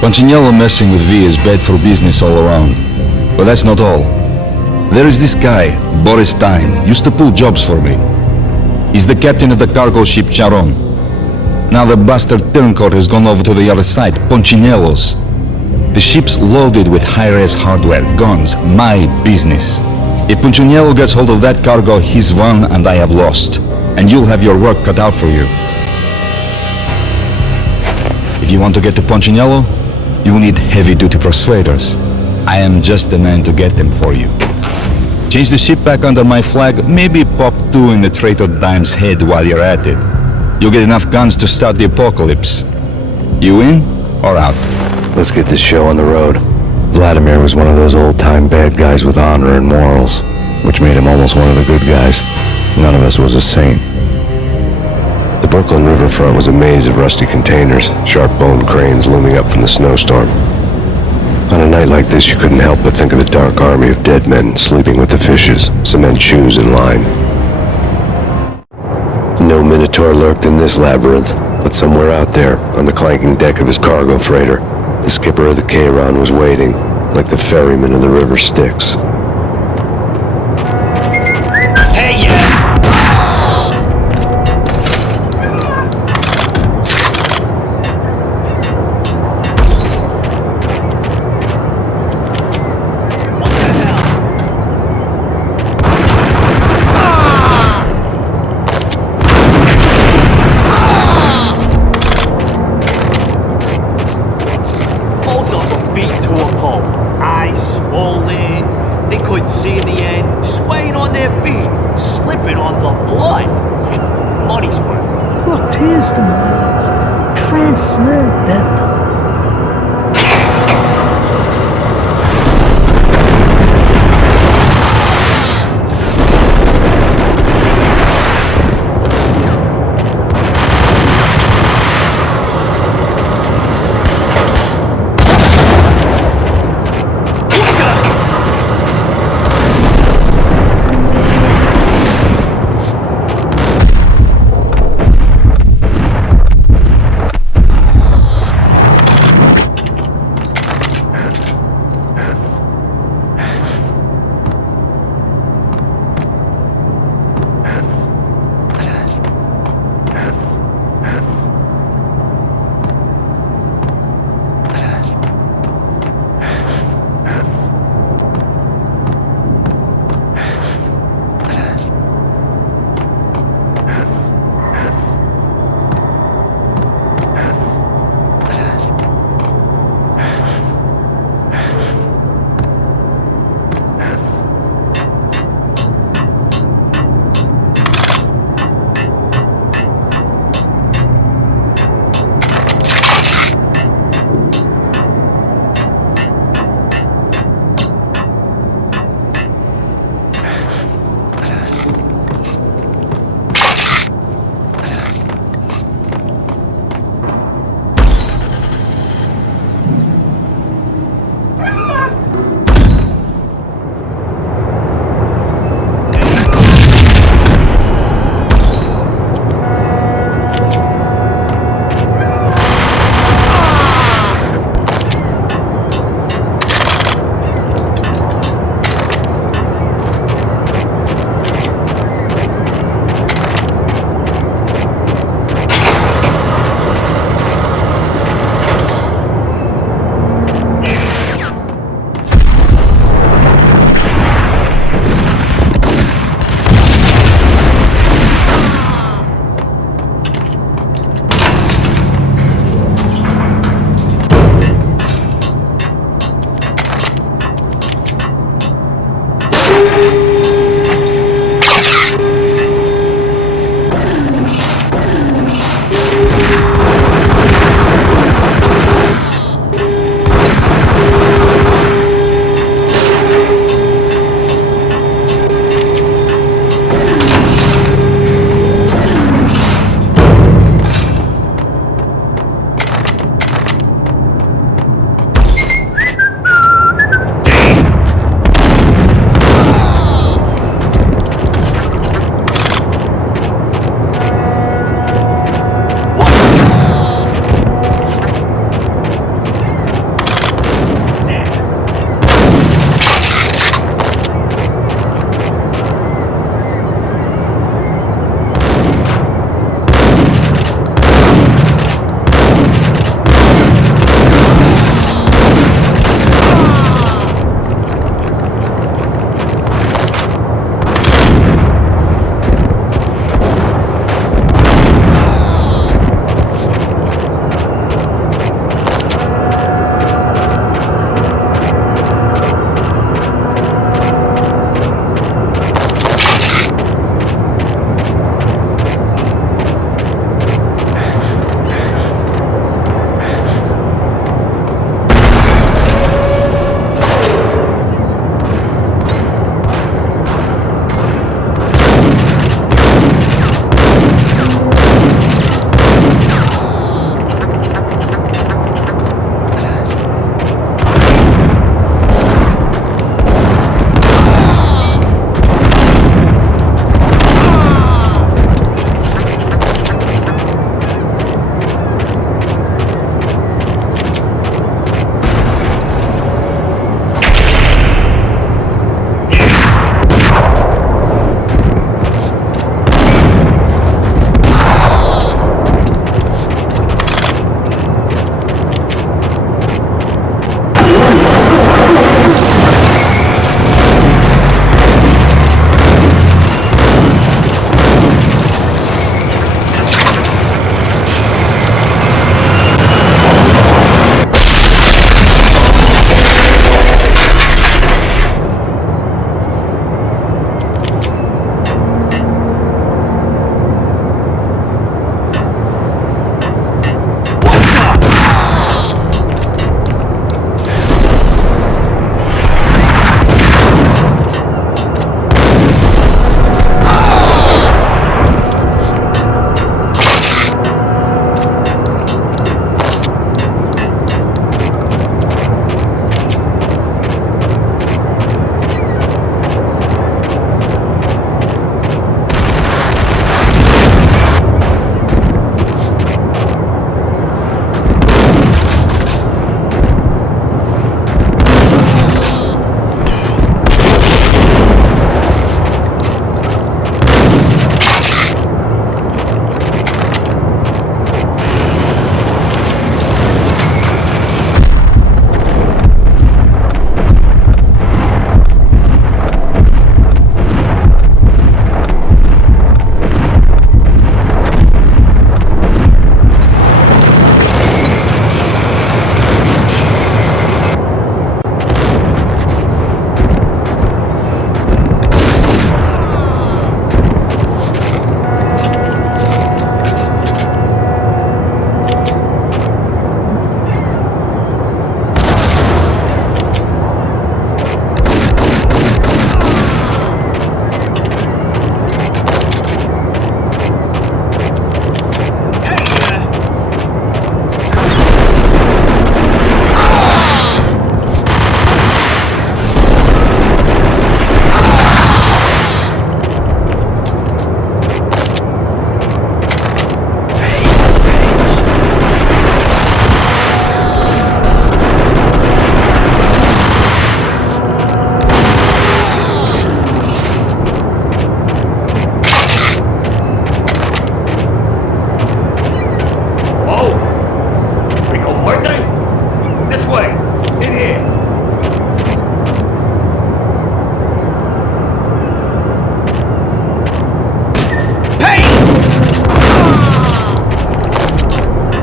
Punchinello messing with V is bad for business all around. But that's not all. There is this guy, Boris Stein, used to pull jobs for me. He's the captain of the cargo ship Charon. Now the bastard turncoat has gone over to the other side, Punchinello's. The ship's loaded with high-res hardware, guns, my business. If Punchinello gets hold of that cargo, he's won and I have lost. And you'll have your work cut out for you. If you want to get to Punchinello, you need heavy-duty persuaders. I am just the man to get them for you. Change the ship back under my flag, maybe pop 2 in the traitor dime's head while you're at it. You'll get enough guns to start the apocalypse. You in or out? Let's get this show on the road. Vladimir was one of those old-time bad guys with honor and morals, which made him almost one of the good guys. None of us was a saint. The Brooklyn riverfront was a maze of rusty containers, sharp-boned cranes looming up from the snowstorm. On a night like this, you couldn't help but think of the dark army of dead men sleeping with the fishes, cement shoes in line. No Minotaur lurked in this labyrinth, but somewhere out there, on the clanking deck of his cargo freighter, the skipper of the Chiron was waiting, like the ferryman of the river Styx. Hey, yeah! Transcendental.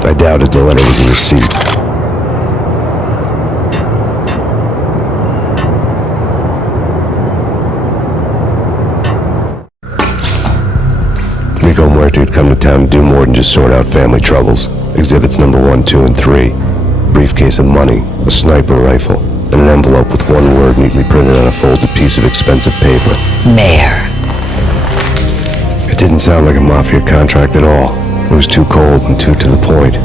I doubted the letter was a receipt. Rico Muerte had come to town to do more than just sort out family troubles. Exhibits number 1, 2, and 3. A briefcase of money, a sniper rifle, and an envelope with one word neatly printed on a folded piece of expensive paper. Mayor. It didn't sound like a mafia contract at all. It was too cold and too to the point.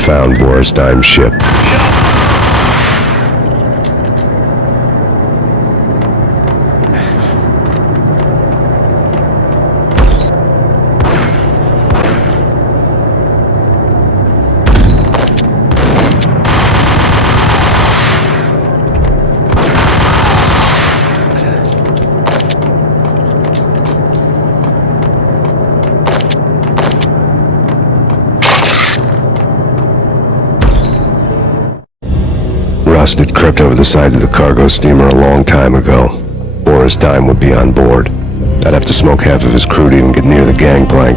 found Boris Dime's ship. Rust had crept over the sides of the cargo steamer a long time ago. Boris Dime would be on board. I'd have to smoke half of his crew to even get near the gangplank.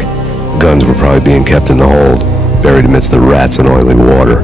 Guns were probably being kept in the hold, buried amidst the rats and oily water.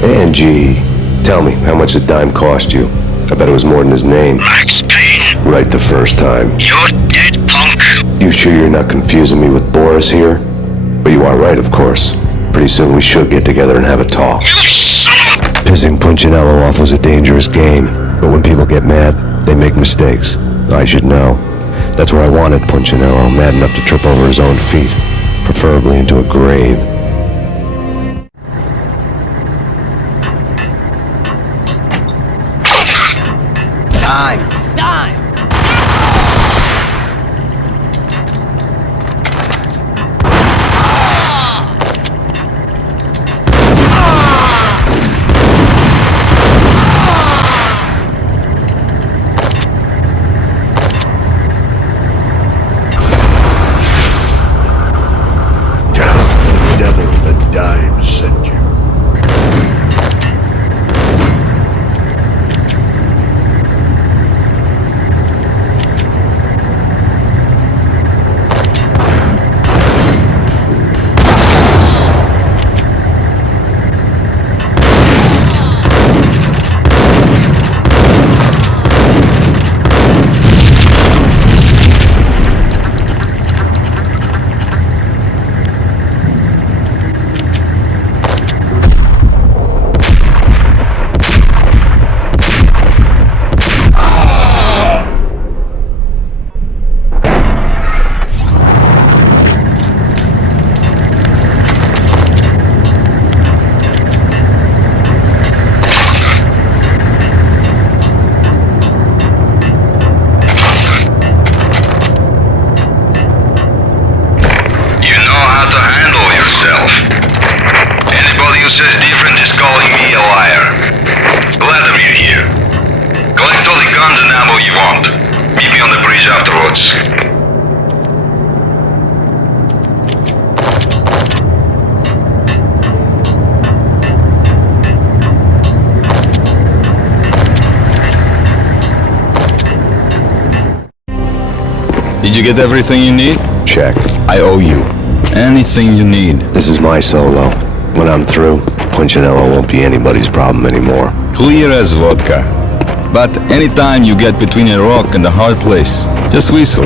Angie, tell me, how much did Dime cost you? I bet it was more than his name. Max Payne. Right the first time. You're dead, punk. You sure you're not confusing me with Boris here? But you are right, of course. Pretty soon we should get together and have a talk. You son of a... Pissing Punchinello off was a dangerous game, but when people get mad, they make mistakes. I should know. That's where I wanted Punchinello, mad enough to trip over his own feet, preferably into a grave. Dime! Tell the devil that Dime sent you. who says different is calling me a liar. Vladimir here. Collect all the guns and ammo you want. Meet me on the bridge afterwards. Did you get everything you need? Check. I owe you. Anything you need. This is my solo. When I'm through, Punchinello won't be anybody's problem anymore. Clear as vodka. But anytime you get between a rock and a hard place, just whistle.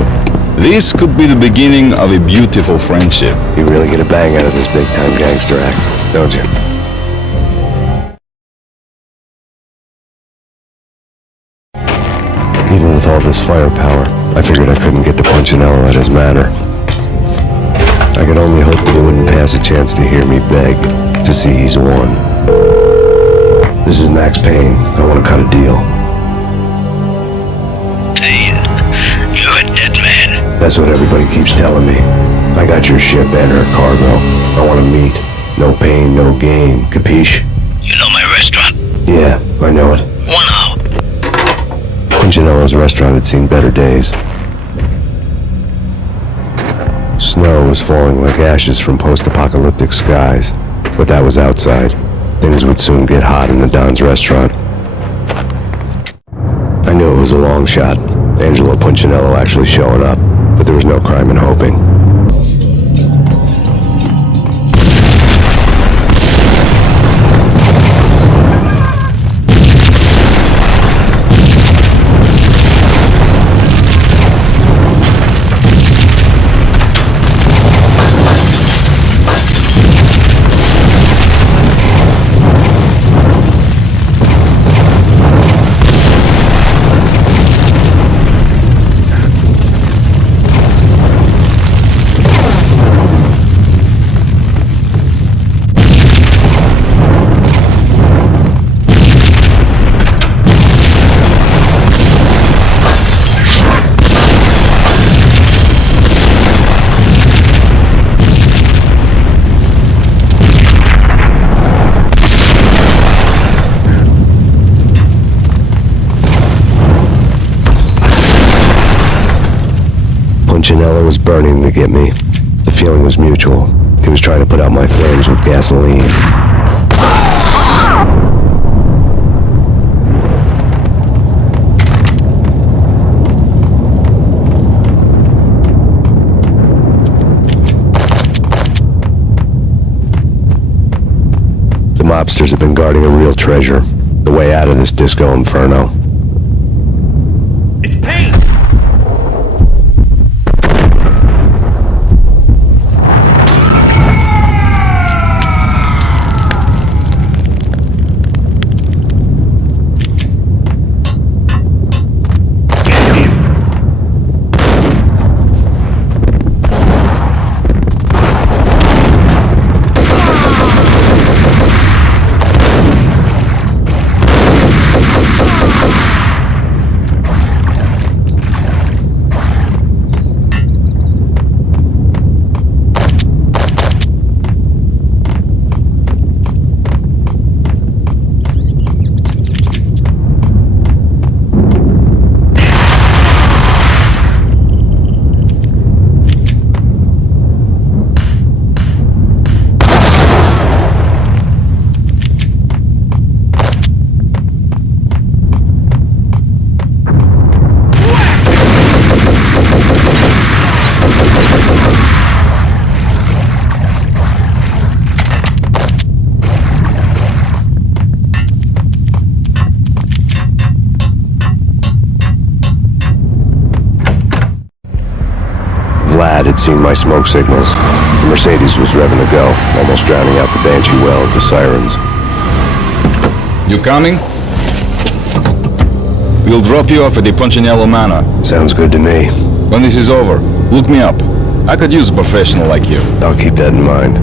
This could be the beginning of a beautiful friendship. You really get a bang out of this big-time gangster act, don't you? Even with all this firepower, I figured I couldn't get to Punchinello at his manor. I could only hope that he wouldn't pass a chance to hear me beg to see he's won. This is Max Payne. I want to cut a deal. Payne, you're a dead man. That's what everybody keeps telling me. I got your ship and her cargo. I want to meet. No pain, no gain. Capiche? You know my restaurant? Yeah, I know it. 1 hour. Punchinello's restaurant had seen better days. Snow was falling like ashes from post-apocalyptic skies, but that was outside. Things would soon get hot in the Don's restaurant. I knew it was a long shot, Angelo Punchinello actually showing up, but there was no crime in hoping. Punchinello was burning to get me. The feeling was mutual. He was trying to put out my flames with gasoline. The mobsters have been guarding a real treasure. The way out of this disco inferno. It's Payne! Vlad had seen my smoke signals. The Mercedes was revving to go, almost drowning out the Banshee well of the sirens. You coming? We'll drop you off at the Punchinello Manor. Sounds good to me. When this is over, look me up. I could use a professional like you. I'll keep that in mind.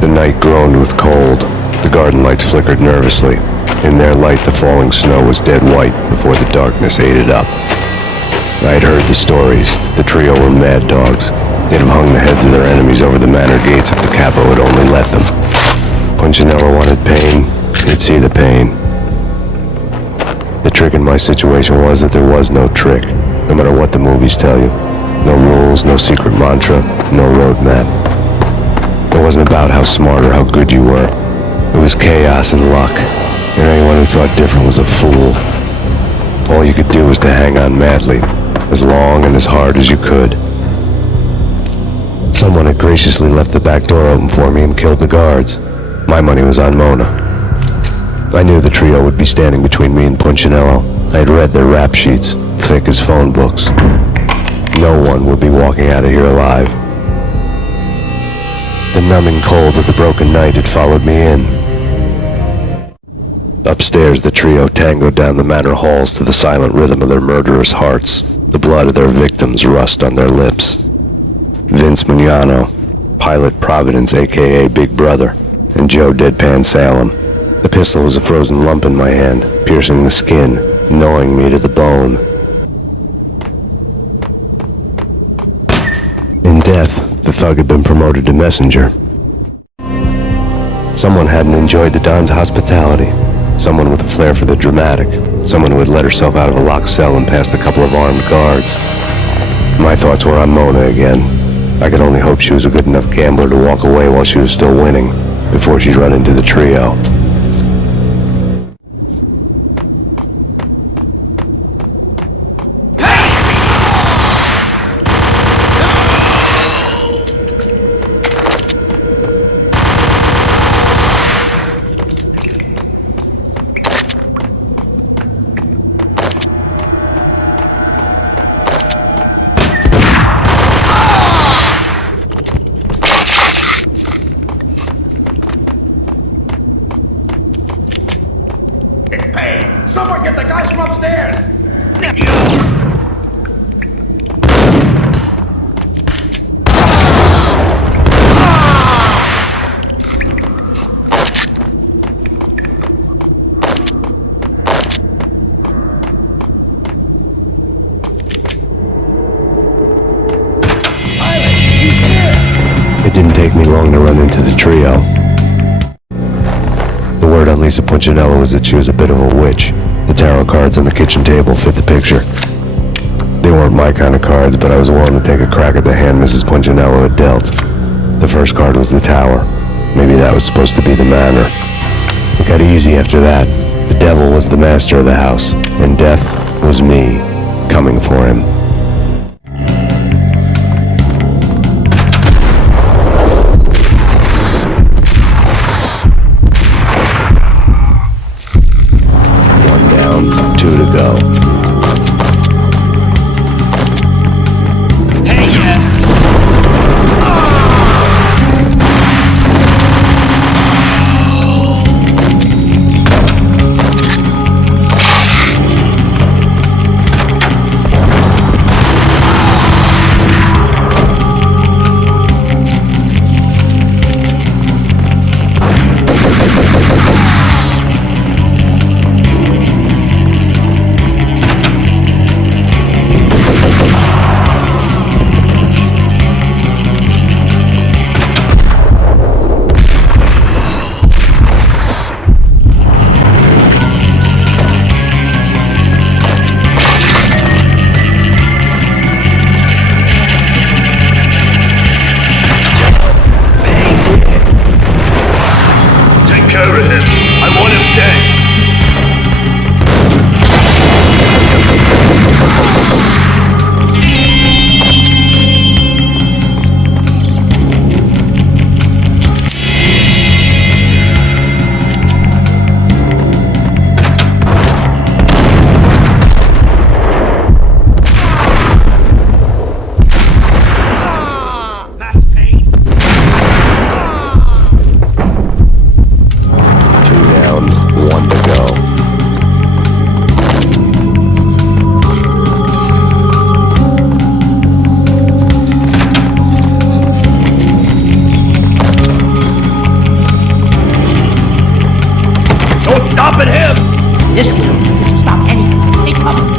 The night groaned with cold. The garden lights flickered nervously. In their light, the falling snow was dead white before the darkness ate it up. I had heard the stories. The trio were mad dogs. They'd have hung the heads of their enemies over the manor gates if the capo had only let them. Punchinello wanted pain. He'd see the pain. The trick in my situation was that there was no trick, no matter what the movies tell you. No rules, no secret mantra, no roadmap. It wasn't about how smart or how good you were. It was chaos and luck. And anyone who thought different was a fool. All you could do was to hang on madly, as long and as hard as you could. Someone had graciously left the back door open for me and killed the guards. My money was on Mona. I knew the trio would be standing between me and Punchinello. I had read their rap sheets, thick as phone books. No one would be walking out of here alive. The numbing cold of the broken night had followed me in. Upstairs, the trio tangoed down the manor halls to the silent rhythm of their murderous hearts. The blood of their victims rust on their lips. Vince Mignano, Pilot Providence, a.k.a. Big Brother, and Joe Deadpan Salem, The pistol was a frozen lump in my hand, piercing the skin, gnawing me to the bone. In death, the thug had been promoted to messenger. Someone hadn't enjoyed the Don's hospitality. Someone with a flair for the dramatic. Someone who had let herself out of a locked cell and past a couple of armed guards. My thoughts were on Mona again. I could only hope she was a good enough gambler to walk away while she was still winning, before she'd run into the trio. Someone get the guys from upstairs! It didn't take me long to run into the trio. The word on Lisa Punchinello was that she was a bit of a witch. The tarot cards on the kitchen table fit the picture. They weren't my kind of cards, but I was willing to take a crack at the hand Mrs. Punchinello had dealt. The first card was the tower. Maybe that was supposed to be the manor. It got easy after that. The devil was the master of the house, and death was me, coming for him. Two to go. Stopping him! This will stop anything. Keep coming.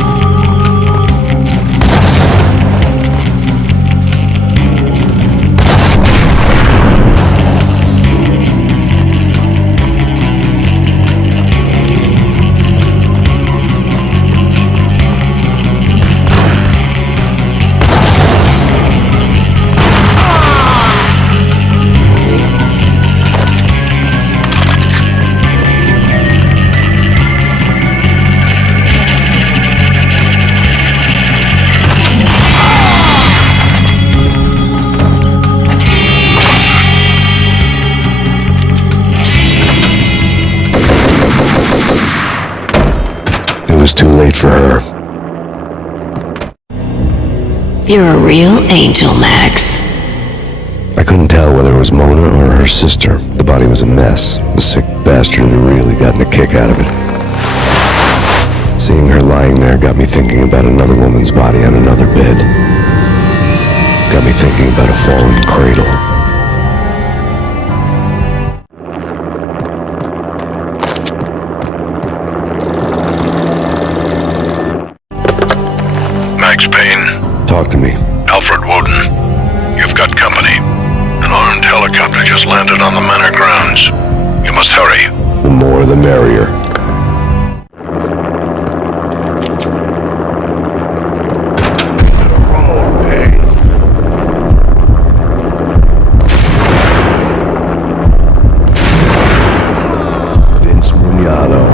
Too late for her. You're a real angel, Max. I couldn't tell whether it was Mona or her sister. The body was a mess. The sick bastard had really gotten a kick out of it. Seeing her lying there got me thinking about another woman's body on another bed. Got me thinking about a fallen cradle. Alfred Woden, you've got company. An armed helicopter just landed on the manor grounds. You must hurry. The more the merrier. Vince Mugnano.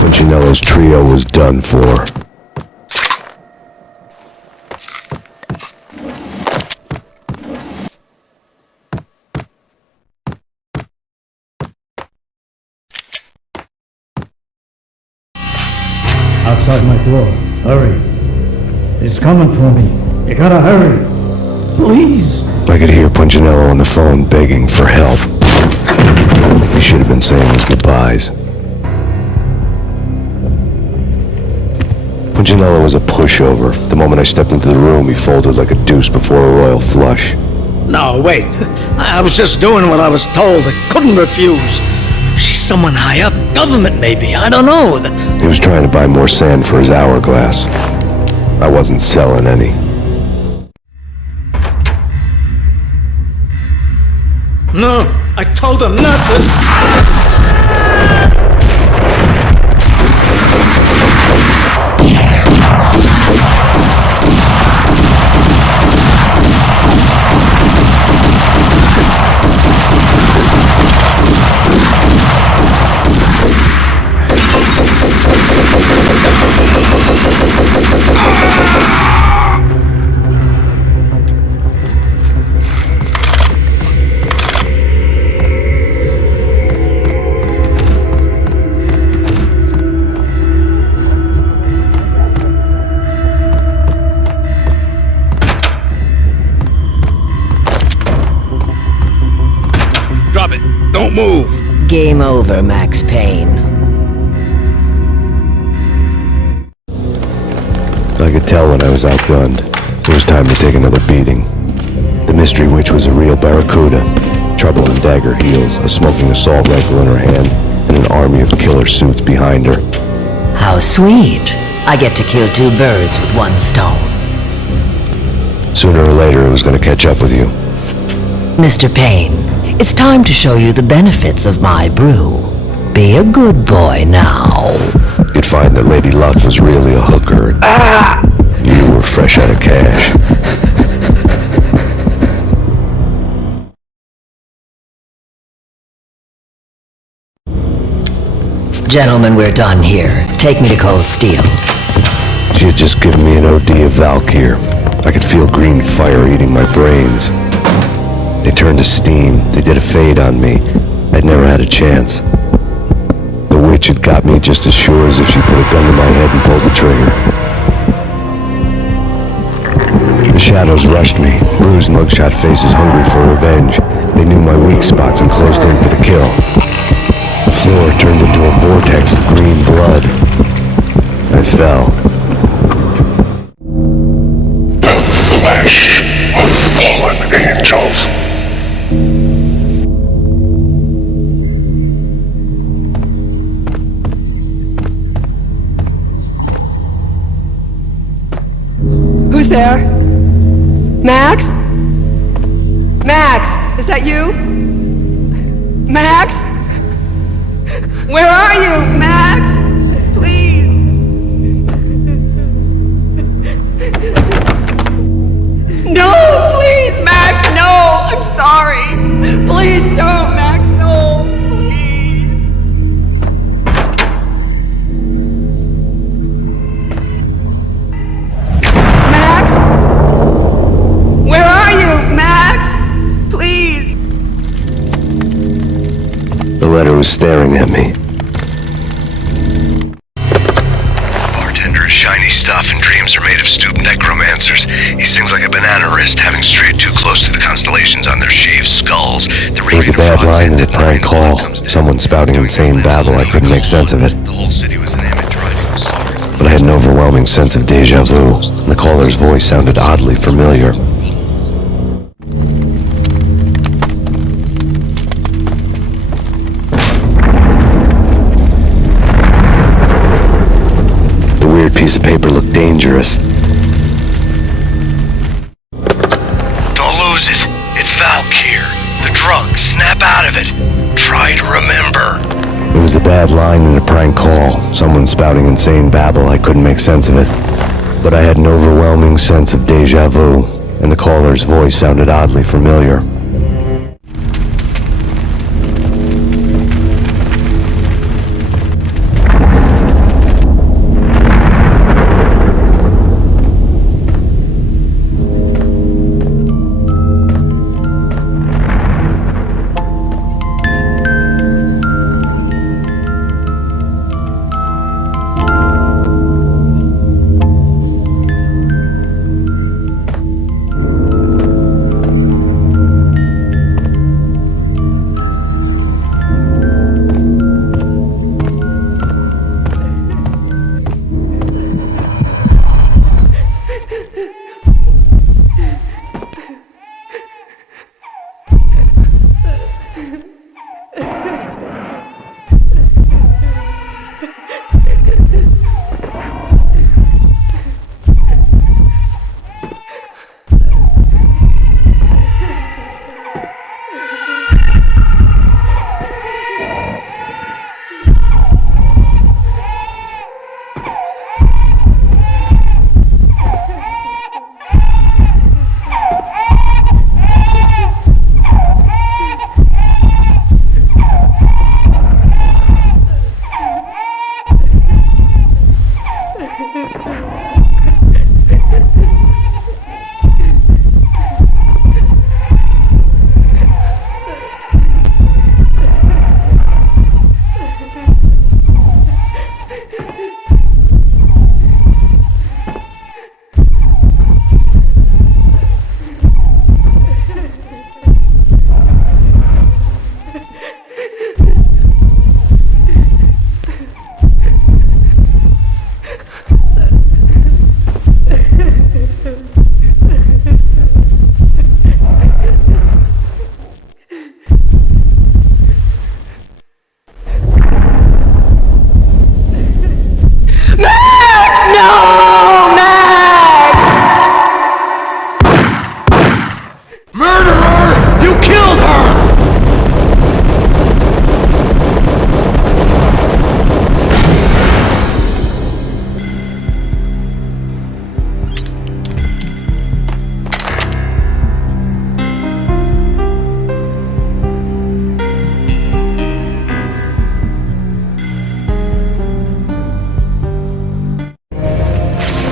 Punchinello's trio was done for. Outside my door. Hurry. He's coming for me. You gotta hurry. Please. I could hear Punchinello on the phone begging for help. He should have been saying his goodbyes. Punchinello was a pushover. The moment I stepped into the room, he folded like a deuce before a royal flush. No, wait. I was just doing what I was told. I couldn't refuse. She's someone high up. Government, maybe. I don't know. He was trying to buy more sand for his hourglass. I wasn't selling any. No, I told him not to. Don't move! Game over, Max Payne. I could tell when I was outgunned. It was time to take another beating. The mystery witch was a real barracuda. Trouble in dagger heels, a smoking assault rifle in her hand, and an army of killer suits behind her. How sweet. I get to kill two birds with one stone. Sooner or later, it was going to catch up with you. Mr. Payne, it's time to show you the benefits of my brew. Be a good boy now. You'd find that Lady Luck was really a hooker. You were fresh out of cash. Gentlemen, we're done here. Take me to Cold Steel. She had just given me an OD of Valkyr. I could feel green fire eating my brains. They turned to steam. They did a fade on me. I'd never had a chance. The witch had got me just as sure as if she put a gun to my head and pulled the trigger. The shadows rushed me. Bruised mugshot faces hungry for revenge. They knew my weak spots and closed in for the kill. The floor turned into a vortex of green blood. I fell. Flesh of fallen angels. Who's there? Max? Max, is that you? Max? Where are you, Max? Please. No, please, Max, no. I'm sorry. Please don't, Max, no. Please. Max? Where are you, Max? Please. The letter was staring at me. Bartender is shiny stuff and dreams are made of stooped necromancers. answers. He sings like a banana wrist, having strayed too close to the constellations on their shaved skulls. There was a bad line in a prank call. Someone spouting insane babble. I couldn't make sense of it. The whole city was enamored driving songs. But I had an overwhelming sense of deja vu. The caller's voice sounded oddly familiar. The weird piece of paper looked dangerous. Don't lose it. It's Valkyr. The drug. Snap out of it. Try to remember. It was a bad line in a prank call. Someone spouting insane babble. I couldn't make sense of it. But I had an overwhelming sense of deja vu, and the caller's voice sounded oddly familiar.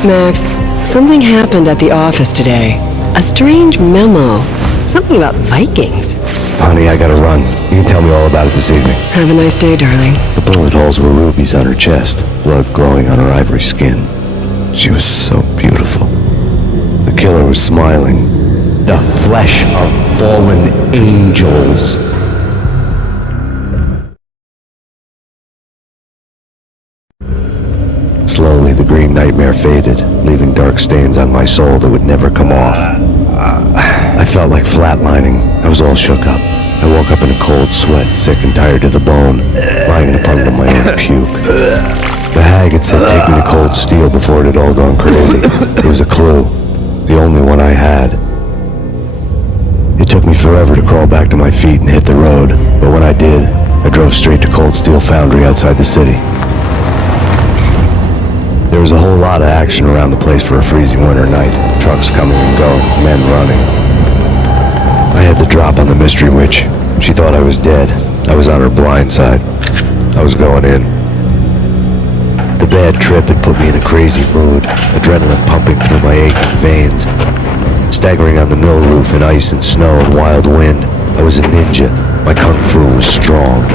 Max, something happened at the office today. A strange memo. Something about Vikings. Honey, I gotta run. You can tell me all about it this evening. Have a nice day, darling. The bullet holes were rubies on her chest, blood glowing on her ivory skin. She was so beautiful. The killer was smiling. The flesh of fallen angels. Slowly, the green nightmare faded, leaving dark stains on my soul that would never come off. I felt like flatlining. I was all shook up. I woke up in a cold sweat, sick and tired to the bone, lying in a puddle of my own puke. The hag had said take me to Cold Steel before it had all gone crazy. It was a clue, the only one I had. It took me forever to crawl back to my feet and hit the road, but when I did, I drove straight to Cold Steel Foundry outside the city. There was a whole lot of action around the place for a freezing winter night. Trucks coming and going, men running. I had the drop on the mystery witch. She thought I was dead. I was on her blind side. I was going in. The bad trip had put me in a crazy mood, adrenaline pumping through my aching veins. Staggering on the mill roof in ice and snow and wild wind, I was a ninja. My kung fu was strong.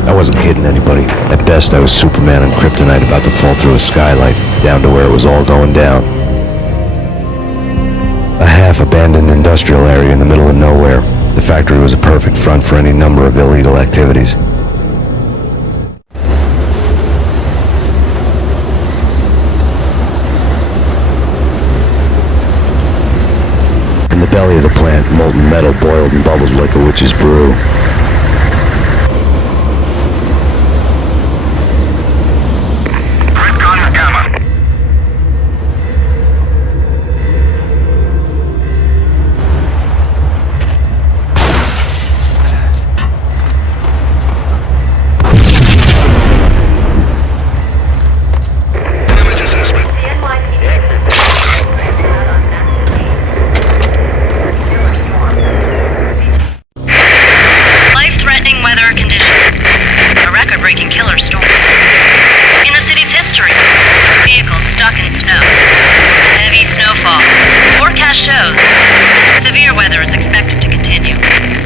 I wasn't hitting anybody. At best, I was Superman on kryptonite about to fall through a skylight, down to where it was all going down. half-abandoned industrial area in the middle of nowhere. The factory was a perfect front for any number of illegal activities. In the belly of the plant, molten metal boiled and bubbled like a witch's brew.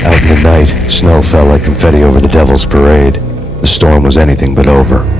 Out in the night, snow fell like confetti over the Devil's Parade. The storm was anything but over.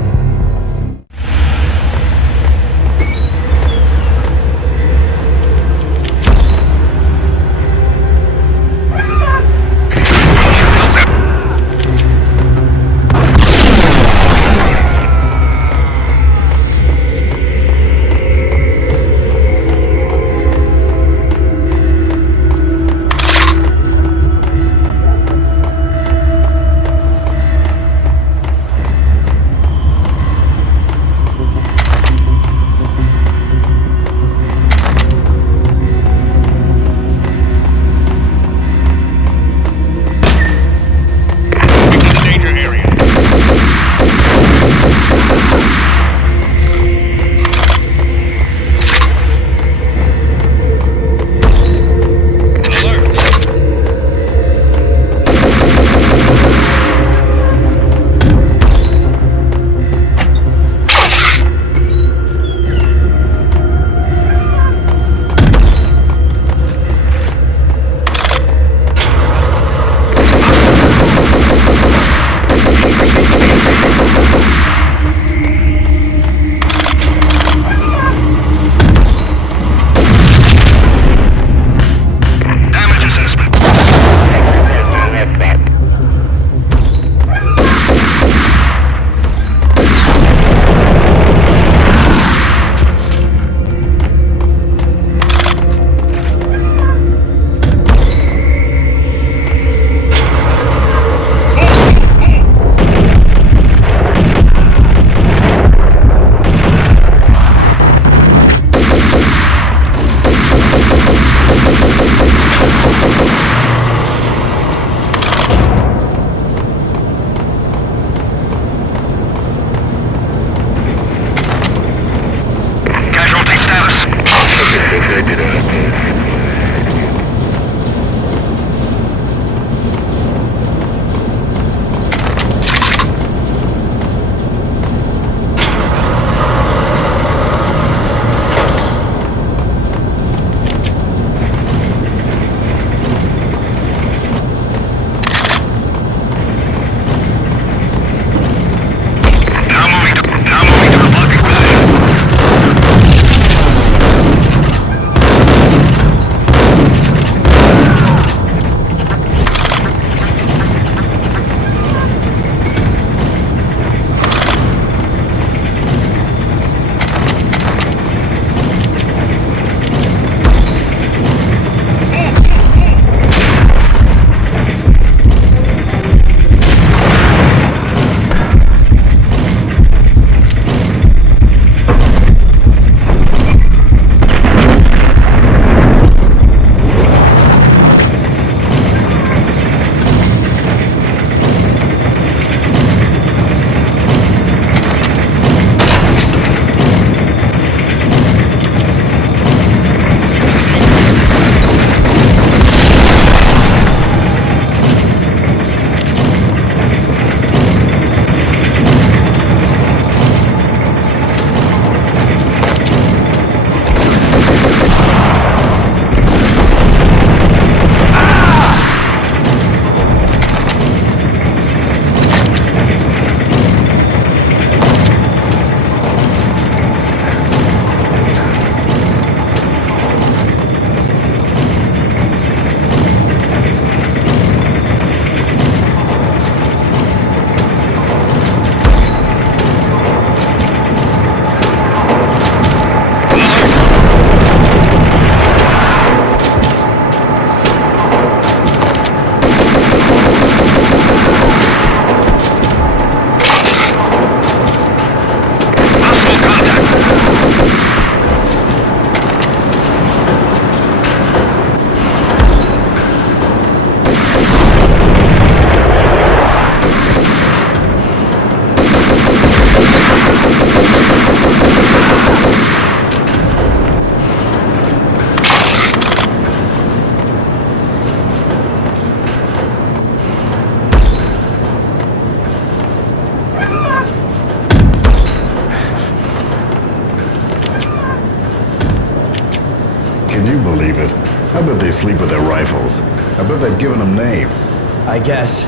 you believe it. I bet they sleep with their rifles. I bet they've given them names. I guess.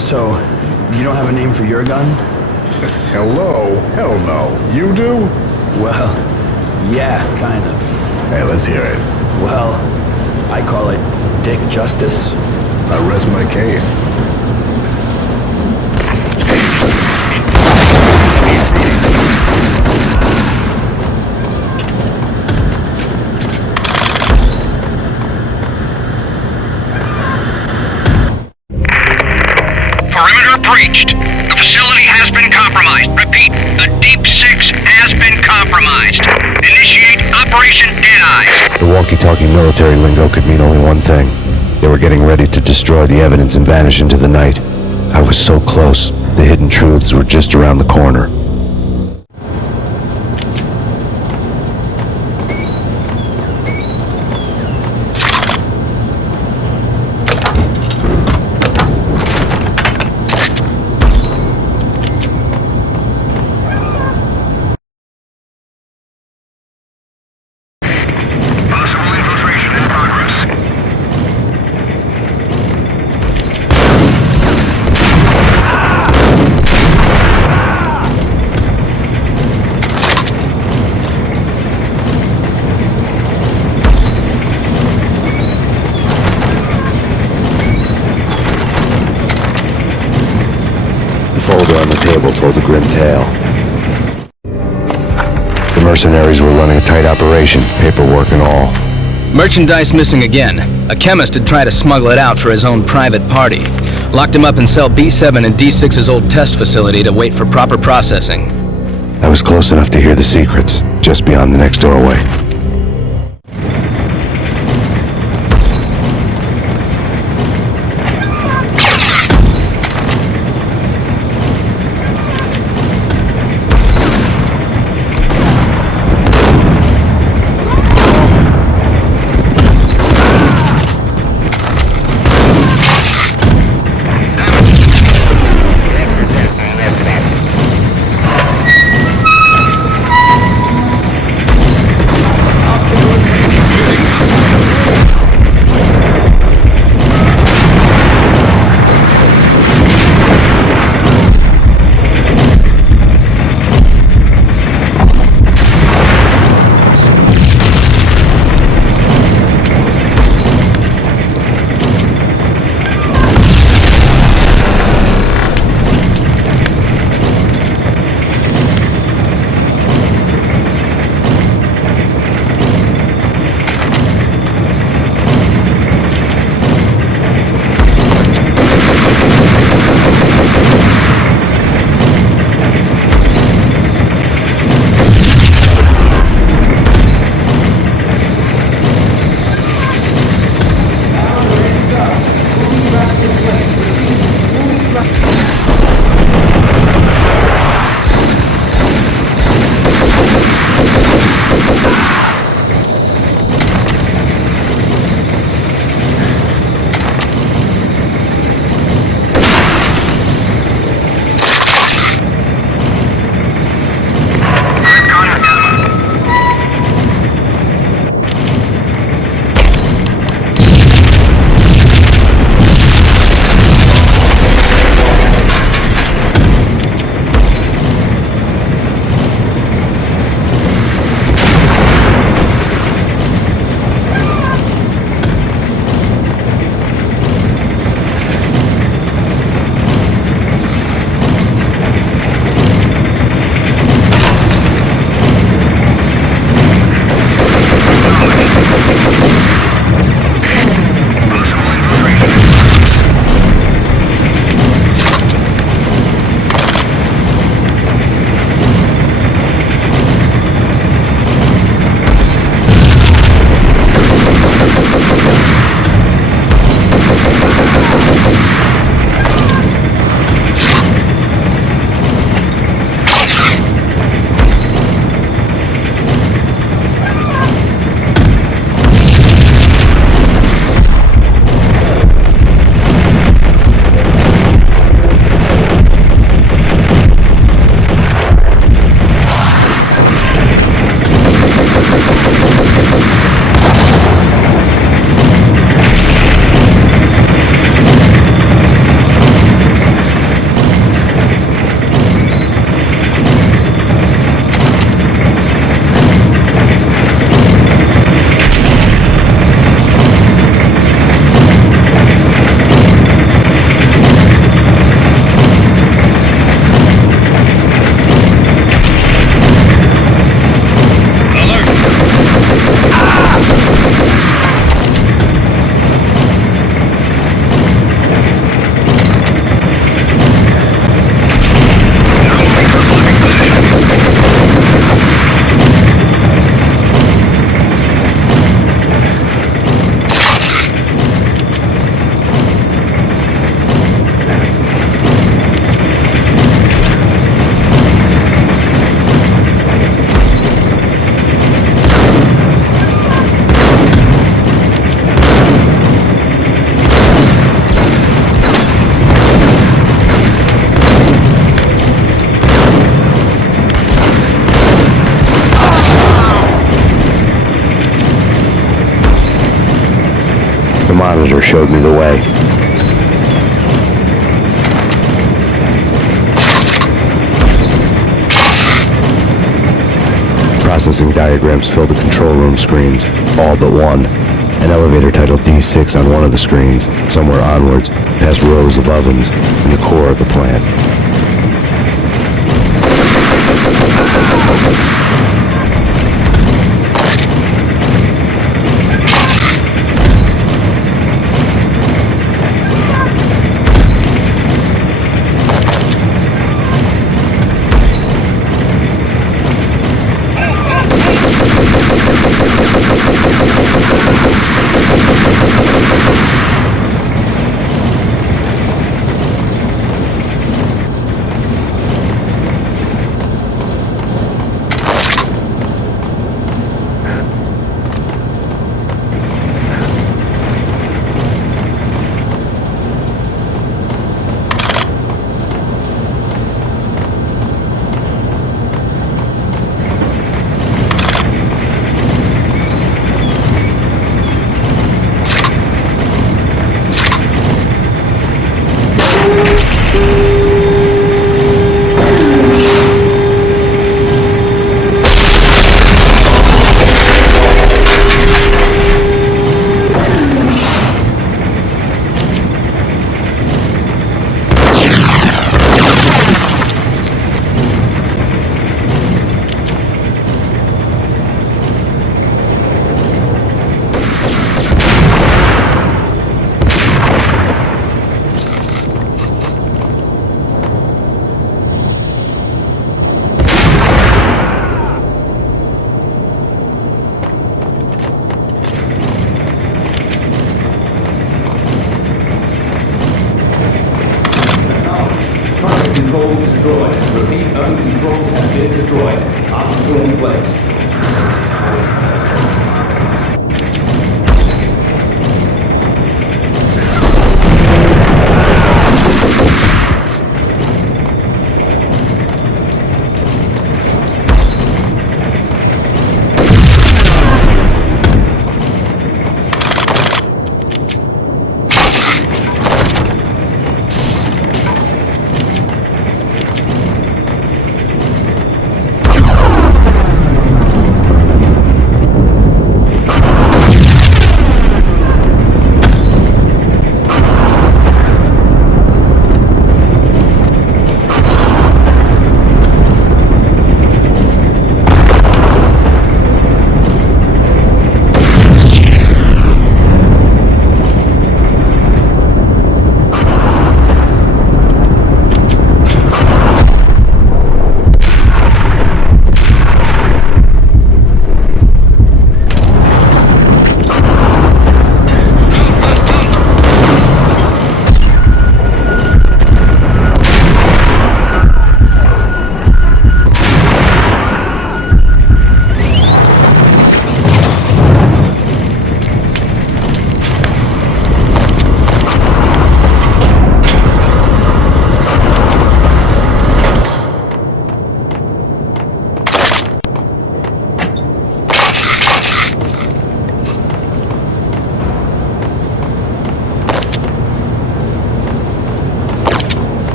So, you don't have a name for your gun? Hello? Hell no. You do? Well, yeah, kind of. Hey, let's hear it. Well, I call it Dick Justice. I rest my case. Perimeter breached. The facility has been compromised. Repeat, the Deep Six has been compromised. Initiate Operation Deadeye. The walkie-talkie military lingo could mean only one thing. They were getting ready to destroy the evidence and vanish into the night. I was so close. The hidden truths were just around the corner. Possible infiltration in progress. The folder on the table told a grim tale. The mercenaries were running a tight operation, paperwork and all. Merchandise missing again. A chemist had tried to smuggle it out for his own private party. Locked him up in cell B7 in D6's old test facility to wait for proper processing. I was close enough to hear the secrets, just beyond the next doorway. monitor showed me the way. Processing diagrams filled the control room screens, all but one. An elevator titled D6 on one of the screens, somewhere onwards, past rows of ovens, in the core of the plant. Control destroyed. Repeat, other controls have been destroyed. Obstacle in place.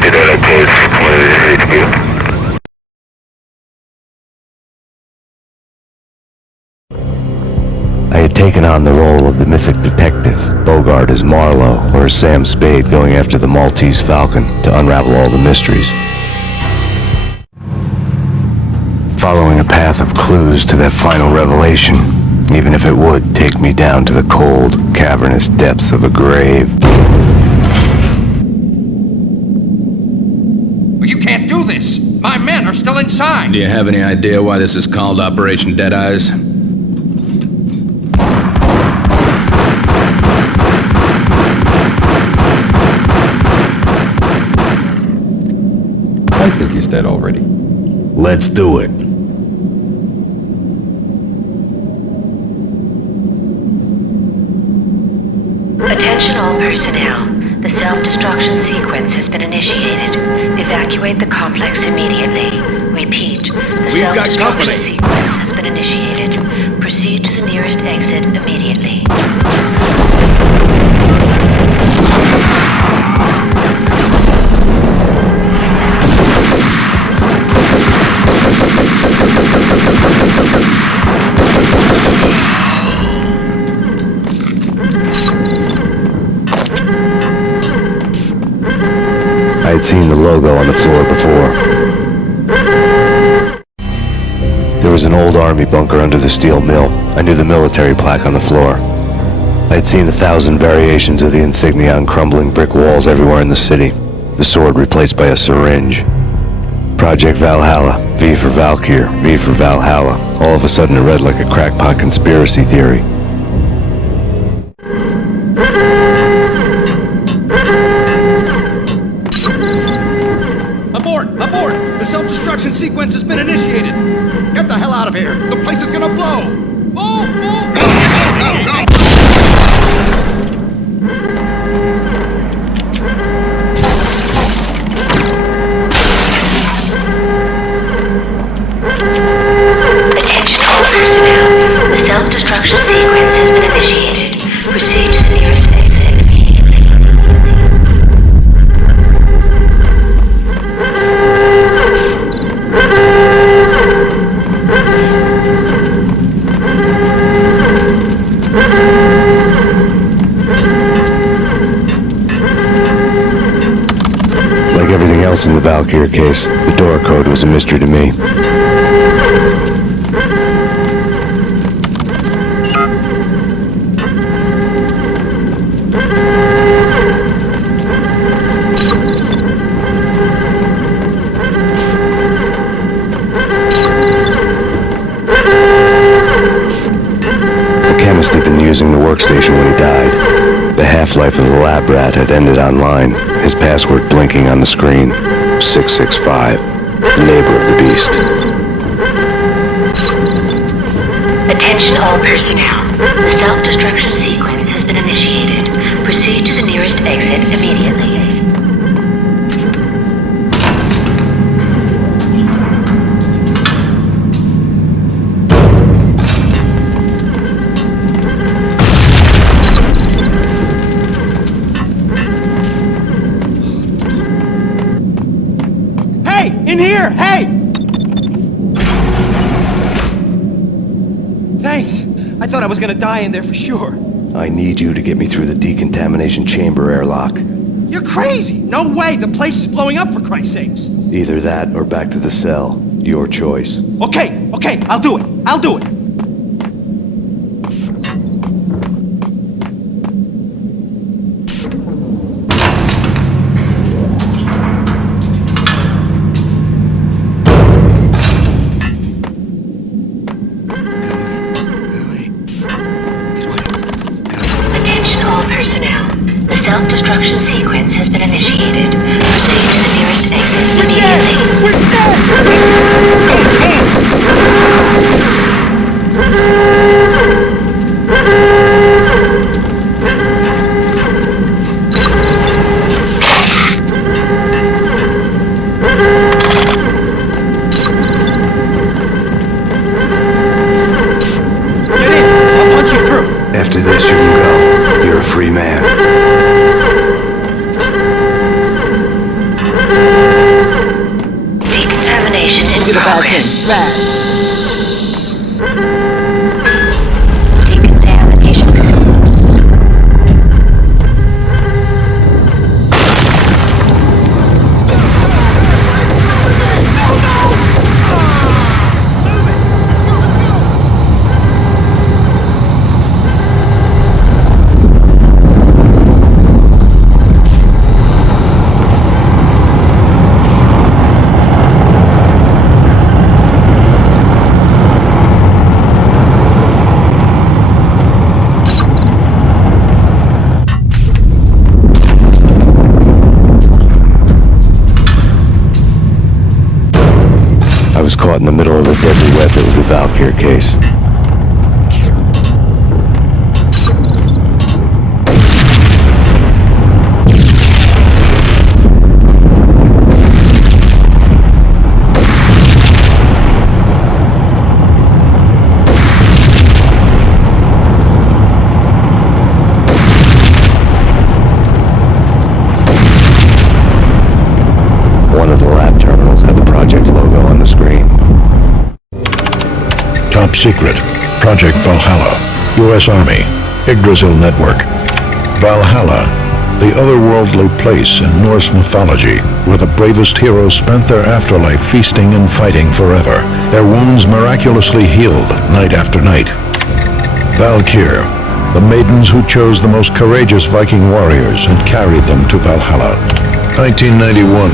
Detected LA codes. What is HQ? I had taken on the role of the mythic detective, Bogart as Marlowe, or as Sam Spade going after the Maltese Falcon to unravel all the mysteries. Following a path of clues to that final revelation, even if it would take me down to the cold, cavernous depths of a grave. You can't do this! My men are still inside! Do you have any idea why this is called Operation Dead Eyes? I think he's dead already. Let's do it. Attention all personnel. The self-destruction sequence has been initiated. Evacuate the complex immediately. Repeat, the self-destruction sequence has been initiated. Proceed to the nearest exit immediately. I had seen the logo on the floor before. There was an old army bunker under the steel mill. I knew the military plaque on the floor. I had seen 1,000 variations of the insignia on crumbling brick walls everywhere in the city. The sword replaced by a syringe. Project Valhalla, V for Valkyr, V for Valhalla. All of a sudden it read like a crackpot conspiracy theory. Abort! The self-destruction sequence has been initiated! Get the hell out of here! The place is gonna blow! Move! Go! Attention all personnel. The self-destruction sequence has been initiated. Proceed to the nearest exit immediately. Like everything else in the Valkyr case, the door code was a mystery to me. The chemist had been using the workstation when he died. The half-life of the lab rat had ended online, his password blinking on the screen. 665. Neighbor of the beast. Attention all personnel. The self-destruction sequence has been initiated. Proceed to the nearest exit immediately. In here! Hey! Thanks. I thought I was gonna die in there for sure. I need you to get me through the decontamination chamber airlock. You're crazy! No way! The place is blowing up, for Christ's sakes! Either that or back to the cell. Your choice. Okay, I'll do it. Personnel, the self-destruction sequence has been initiated. Proceed to the nearest exit immediately. progress. Red. Decontamination. I was caught in the middle of the deadly web that was the Valkyr case. One of the lab terminals had the project logo on the screen. Top secret. Project Valhalla. U.S. Army. Yggdrasil Network. Valhalla. The otherworldly place in Norse mythology where the bravest heroes spent their afterlife feasting and fighting forever, their wounds miraculously healed night after night. Valkyr. The maidens who chose the most courageous Viking warriors and carried them to Valhalla. 1991.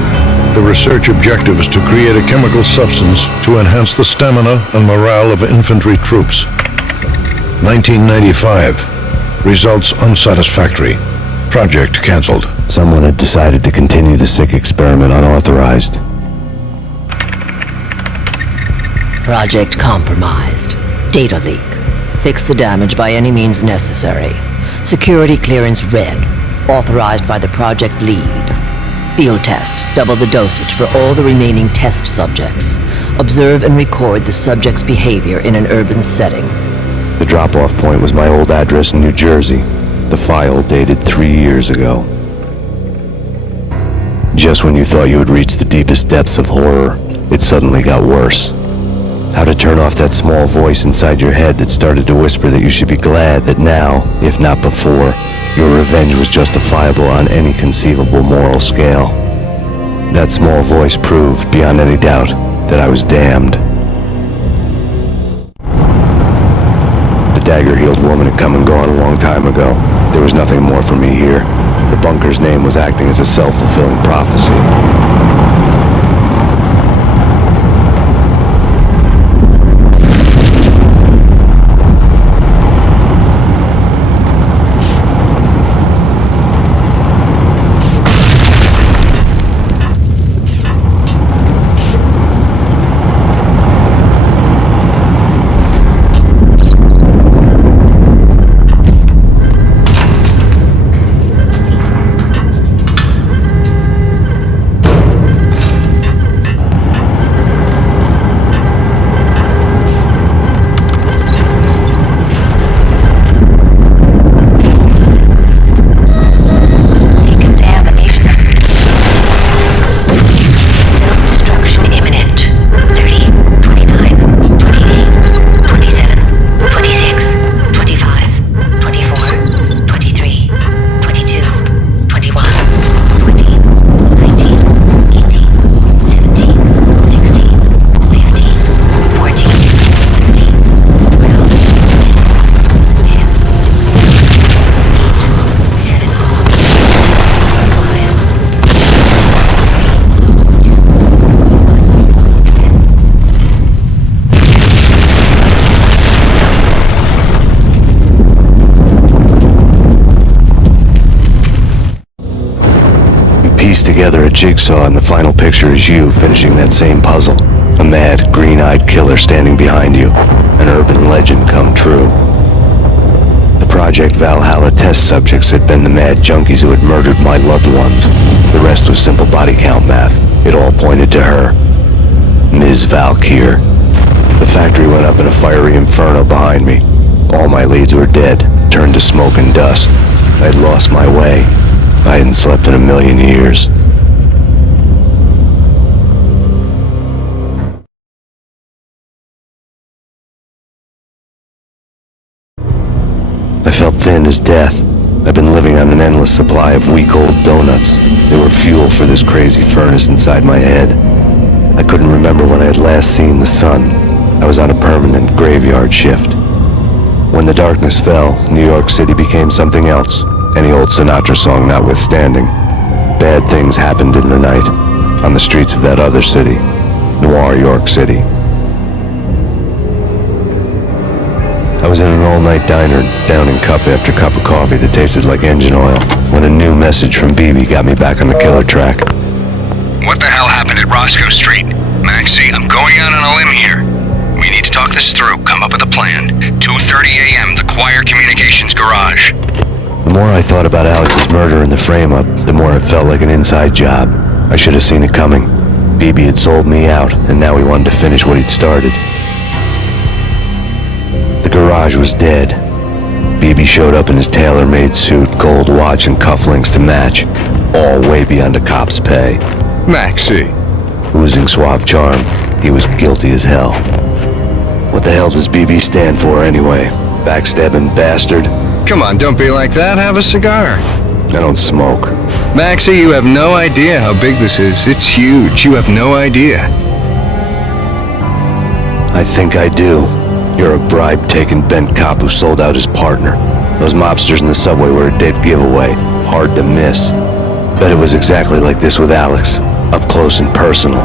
The research objective is to create a chemical substance to enhance the stamina and morale of infantry troops. 1995. Results unsatisfactory. Project cancelled. Someone had decided to continue the sick experiment unauthorized. Project compromised. Data leak. Fix the damage by any means necessary. Security clearance red. Authorized by the project lead. Field test. Double the dosage for all the remaining test subjects. Observe and record the subject's behavior in an urban setting. The drop-off point was my old address in New Jersey. The file dated 3 years ago. Just when you thought you had reached the deepest depths of horror, it suddenly got worse. How to turn off that small voice inside your head that started to whisper that you should be glad that now, if not before, your revenge was justifiable on any conceivable moral scale. That small voice proved, beyond any doubt, that I was damned. The dagger-heeled woman had come and gone a long time ago. There was nothing more for me here. The bunker's name was acting as a self-fulfilling prophecy. Together a jigsaw, and the final picture is you finishing that same puzzle. A mad, green-eyed killer standing behind you. An urban legend come true. The Project Valhalla test subjects had been the mad junkies who had murdered my loved ones. The rest was simple body count math. It all pointed to her. Ms. Valkyr. The factory went up in a fiery inferno behind me. All my leads were dead, turned to smoke and dust. I'd lost my way. I hadn't slept in a million years. understand his death. I've been living on an endless supply of week-old donuts. They were fuel for this crazy furnace inside my head. I couldn't remember when I had last seen the sun. I was on a permanent graveyard shift. When the darkness fell, New York City became something else, any old Sinatra song notwithstanding. Bad things happened in the night, on the streets of that other city, Noir York City. I was in an all-night diner, downing cup after cup of coffee that tasted like engine oil, when a new message from BB got me back on the killer track. What the hell happened at Roscoe Street? Maxie, I'm going out on a limb here. We need to talk this through, come up with a plan. 2:30 a.m., the Choir Communications Garage. The more I thought about Alex's murder and the frame-up, the more it felt like an inside job. I should have seen it coming. BB had sold me out, and now he wanted to finish what he'd started. The garage was dead. BB showed up in his tailor-made suit, gold watch, and cufflinks to match, all way beyond a cop's pay. Maxie. Oozing suave charm, he was guilty as hell. What the hell does BB stand for anyway? Backstabbing bastard? Come on, don't be like that. Have a cigar. I don't smoke. Maxie, you have no idea how big this is. It's huge. You have no idea. I think I do. You're a bribe-taking bent cop who sold out his partner. Those mobsters in the subway were a dead giveaway. Hard to miss. Bet it was exactly like this with Alex. Up close and personal.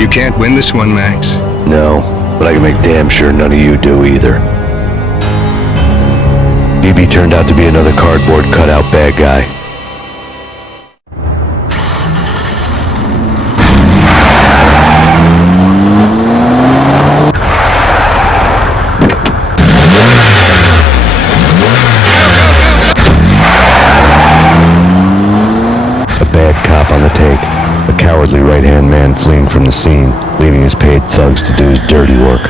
You can't win this one, Max. No, but I can make damn sure none of you do either. BB turned out to be another cardboard cutout bad guy. A bad cop on the take. A cowardly right-hand man fleeing from the scene, leaving his paid thugs to do his dirty work.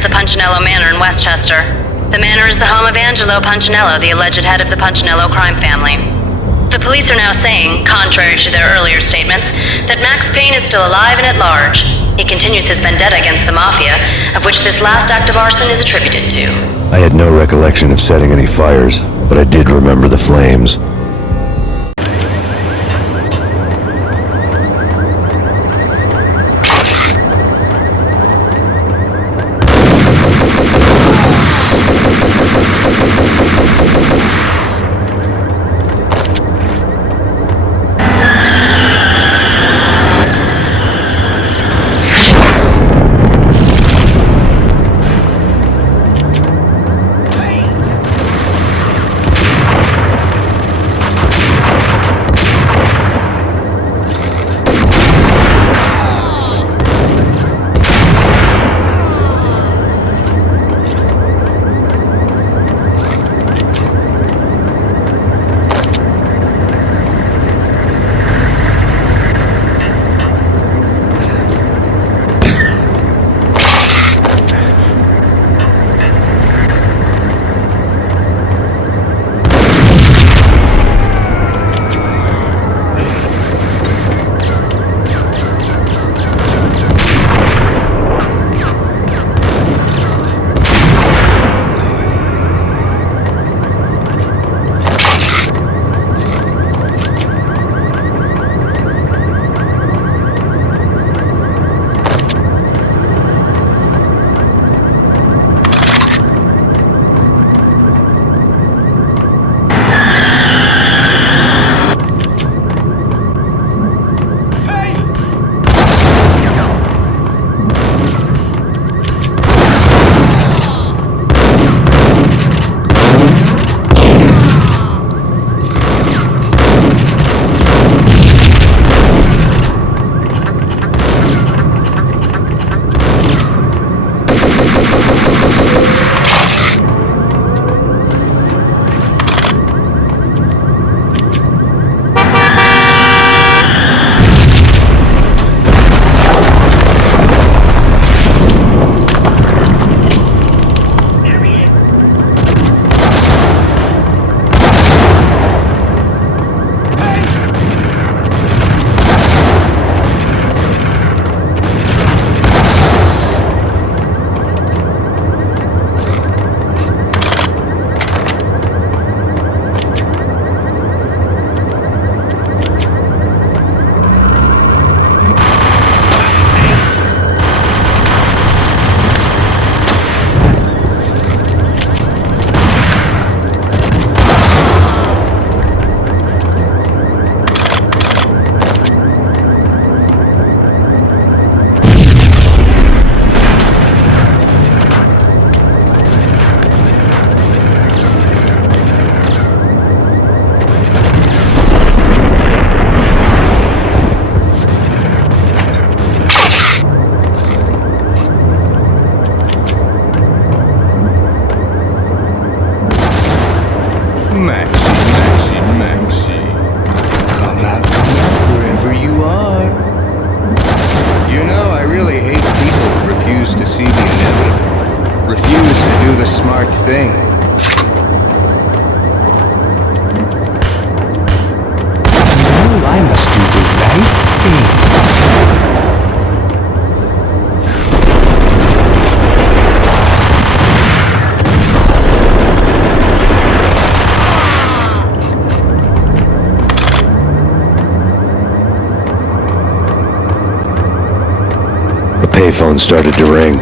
at the Punchinello Manor in Westchester. The manor is the home of Angelo Punchinello, the alleged head of the Punchinello crime family. The police are now saying, contrary to their earlier statements, that Max Payne is still alive and at large. He continues his vendetta against the Mafia, of which this last act of arson is attributed to. I had no recollection of setting any fires, but I did remember the flames. Payphone started to ring.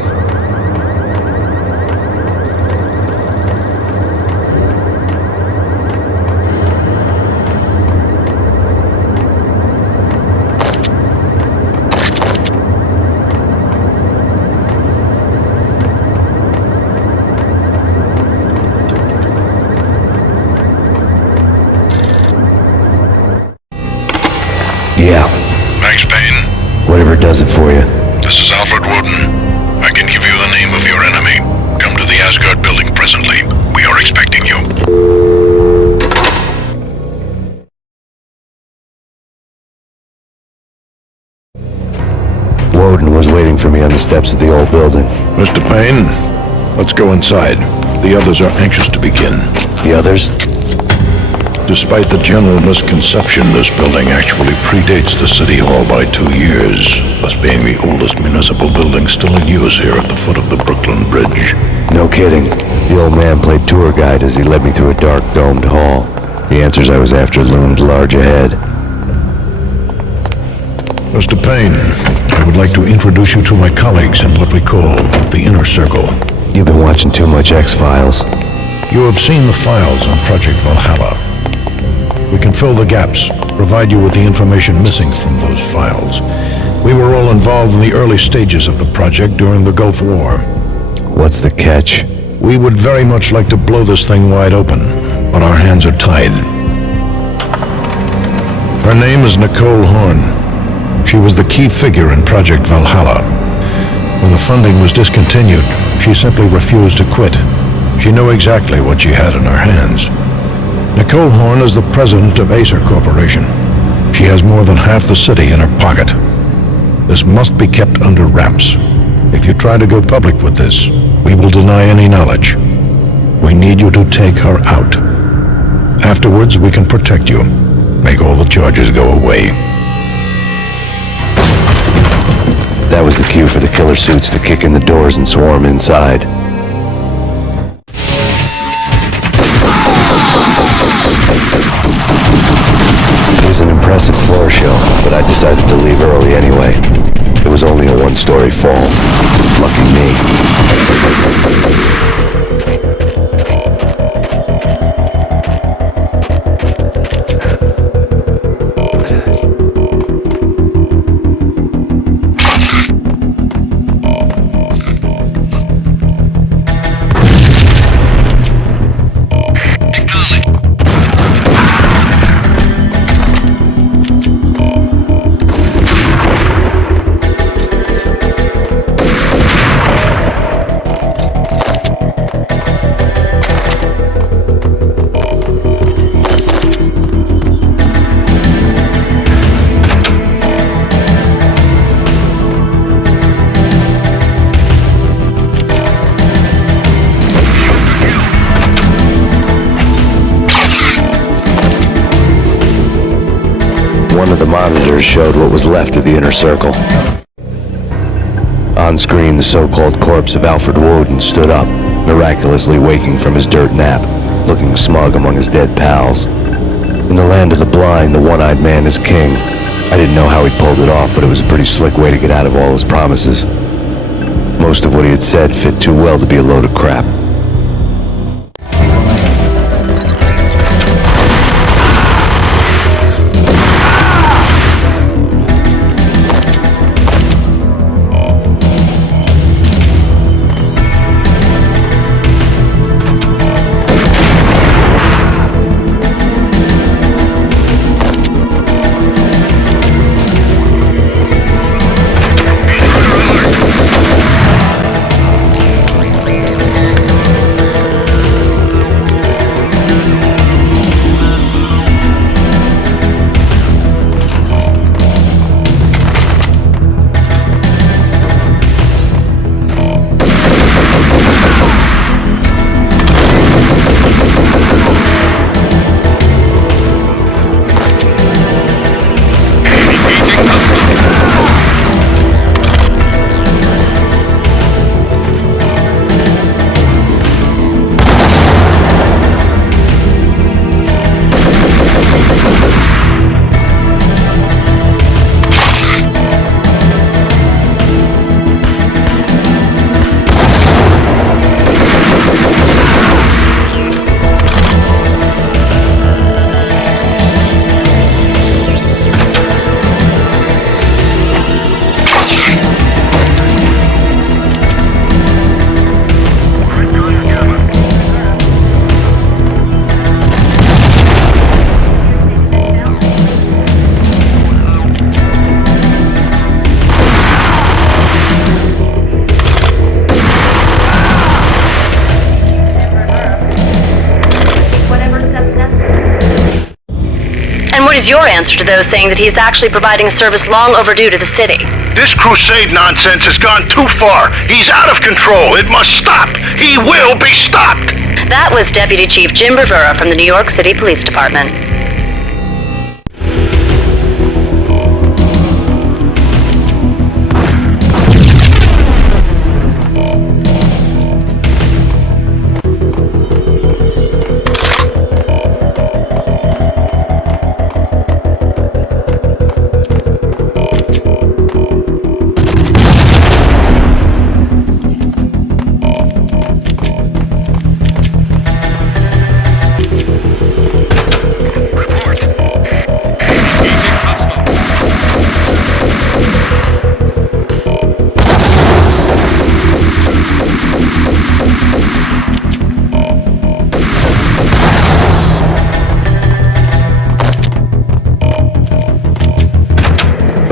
Yeah. Max Payne? Whatever does it for you. This is Alfred Woden. I can give you the name of your enemy. Come to the Asgard building presently. We are expecting you. Whoa. Woden was waiting for me on the steps of the old building. Mr. Payne, let's go inside. The others are anxious to begin. The others? Despite the general misconception, this building actually predates the City Hall by 2 years, thus being the oldest municipal building still in use here at the foot of the Brooklyn Bridge. No kidding. The old man played tour guide as he led me through a dark, domed hall. The answers I was after loomed large ahead. Mr. Payne, I would like to introduce you to my colleagues in what we call the Inner Circle. You've been watching too much X-Files. You have seen the files on Project Valhalla. We can fill the gaps, provide you with the information missing from those files. We were all involved in the early stages of the project during the Gulf War. What's the catch? We would very much like to blow this thing wide open, but our hands are tied. Her name is Nicole Horn. She was the key figure in Project Valhalla. When the funding was discontinued, she simply refused to quit. She knew exactly what she had in her hands. Nicole Horn is the president of Acer Corporation. She has more than half the city in her pocket. This must be kept under wraps. If you try to go public with this, we will deny any knowledge. We need you to take her out. Afterwards, we can protect you. Make all the charges go away. That was the cue for the killer suits to kick in the doors and swarm inside. It was an impressive floor show, but I decided to leave early anyway. It was only a one-story fall. Lucky me. One of the monitors showed what was left of the Inner Circle. On screen, the so-called corpse of Alfred Woden stood up, miraculously waking from his dirt nap, looking smug among his dead pals. In the land of the blind, the one-eyed man is king. I didn't know how he pulled it off, but it was a pretty slick way to get out of all his promises. Most of what he had said fit too well to be a load of crap. What is your answer to those saying that he is actually providing a service long overdue to the city? This crusade nonsense has gone too far. He's out of control. It must stop. He will be stopped. That was Deputy Chief Jim Rivera from the New York City Police Department.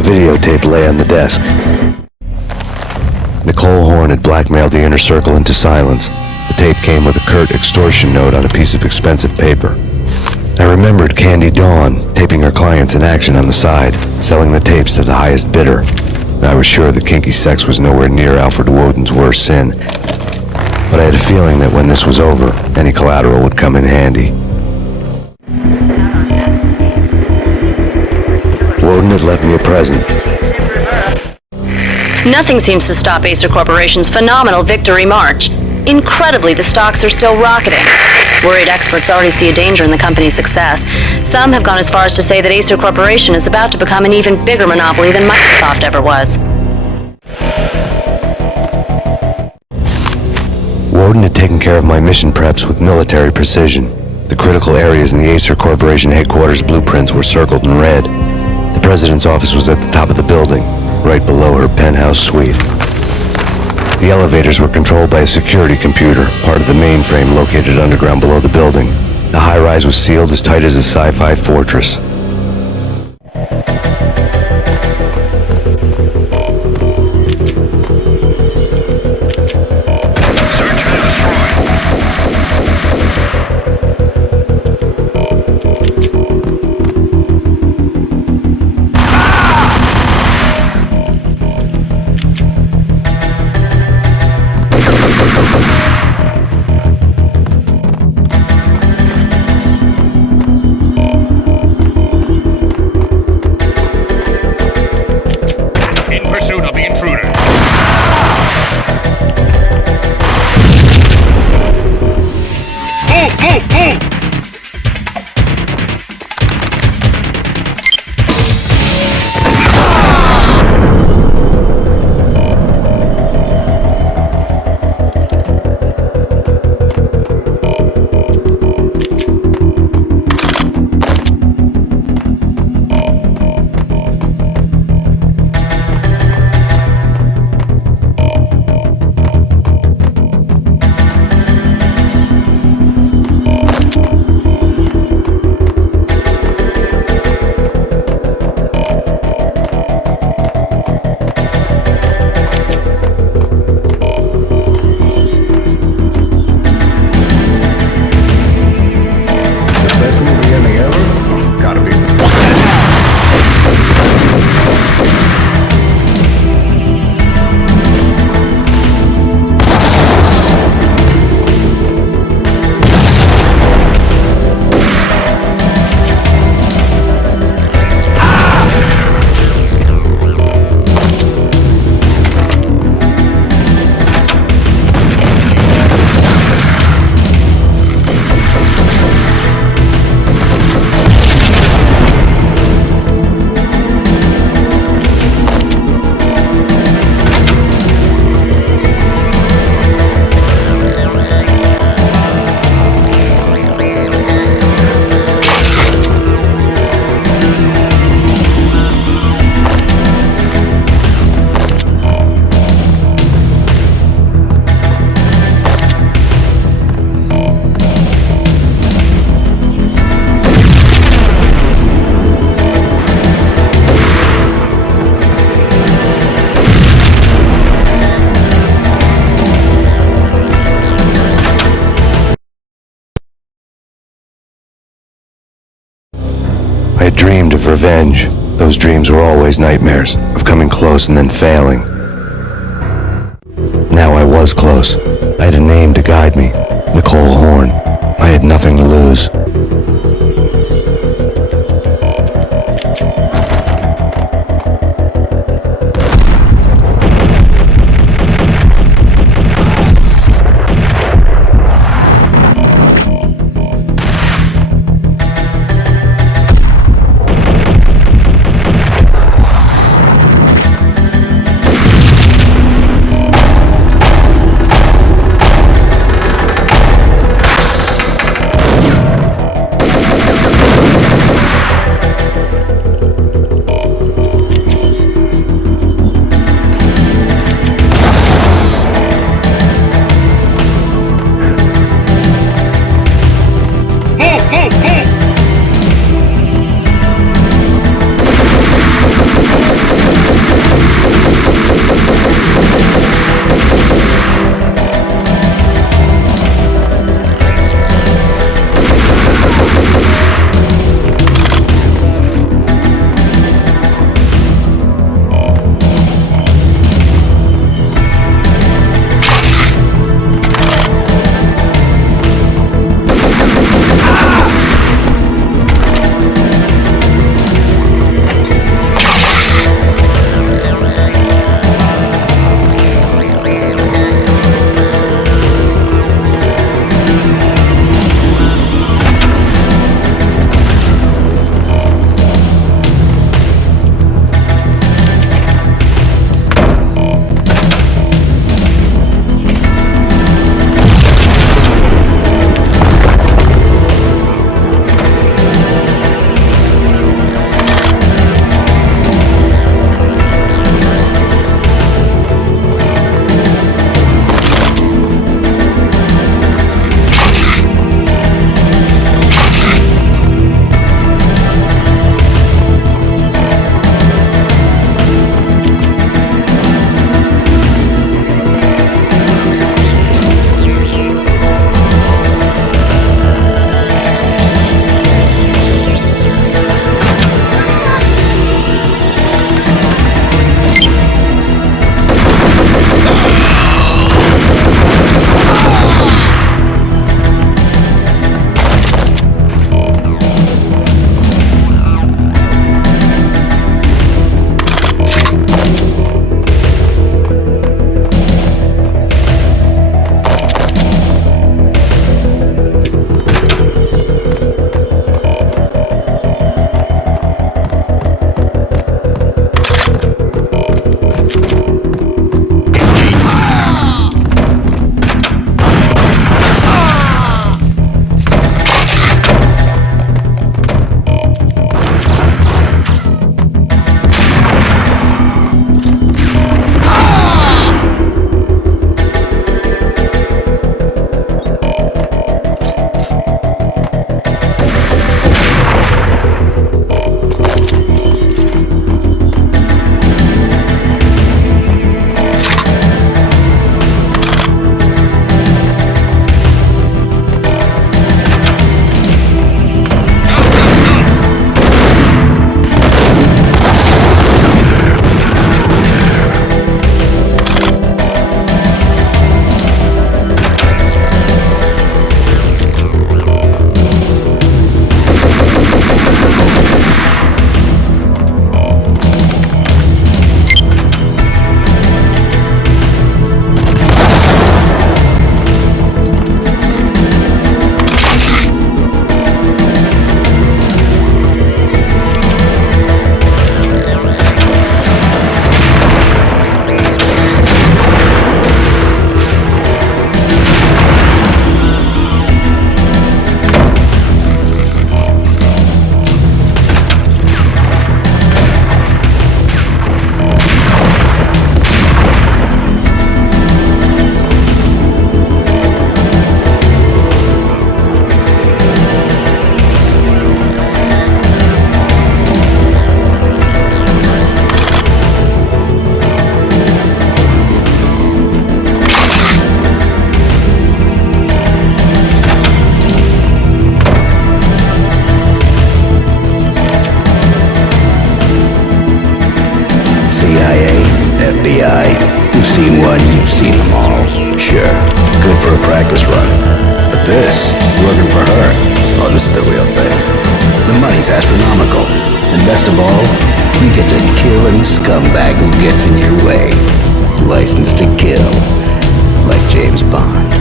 Videotape lay on the desk. Nicole Horn had blackmailed the inner circle into silence. The tape came with a curt extortion note on a piece of expensive paper. I remembered Candy Dawn taping her clients in action on the side, selling the tapes to the highest bidder. I was sure that kinky sex was nowhere near Alfred Woden's worst sin, but I had a feeling that when this was over, any collateral would come in handy. Woden had left me a present. Nothing seems to stop Acer Corporation's phenomenal victory march. Incredibly, the stocks are still rocketing. Worried experts already see a danger in the company's success. Some have gone as far as to say that Acer Corporation is about to become an even bigger monopoly than Microsoft ever was. Woden had taken care of my mission preps with military precision. The critical areas in the Acer Corporation headquarters blueprints were circled in red. The president's office was at the top of the building, right below her penthouse suite. The elevators were controlled by a security computer, part of the mainframe located underground below the building. The high-rise was sealed as tight as a sci-fi fortress. I dreamed of revenge, Those dreams were always nightmares, of coming close and then failing. Now I was close. I had a name to guide me, Nicole Horn. I had nothing to lose. CIA, FBI. You've seen one, you've seen them all. Sure, good for a practice run. But this, working for her, oh, this is the real thing. The money's astronomical. And best of all, you get to kill any scumbag who gets in your way. License to kill. Like James Bond.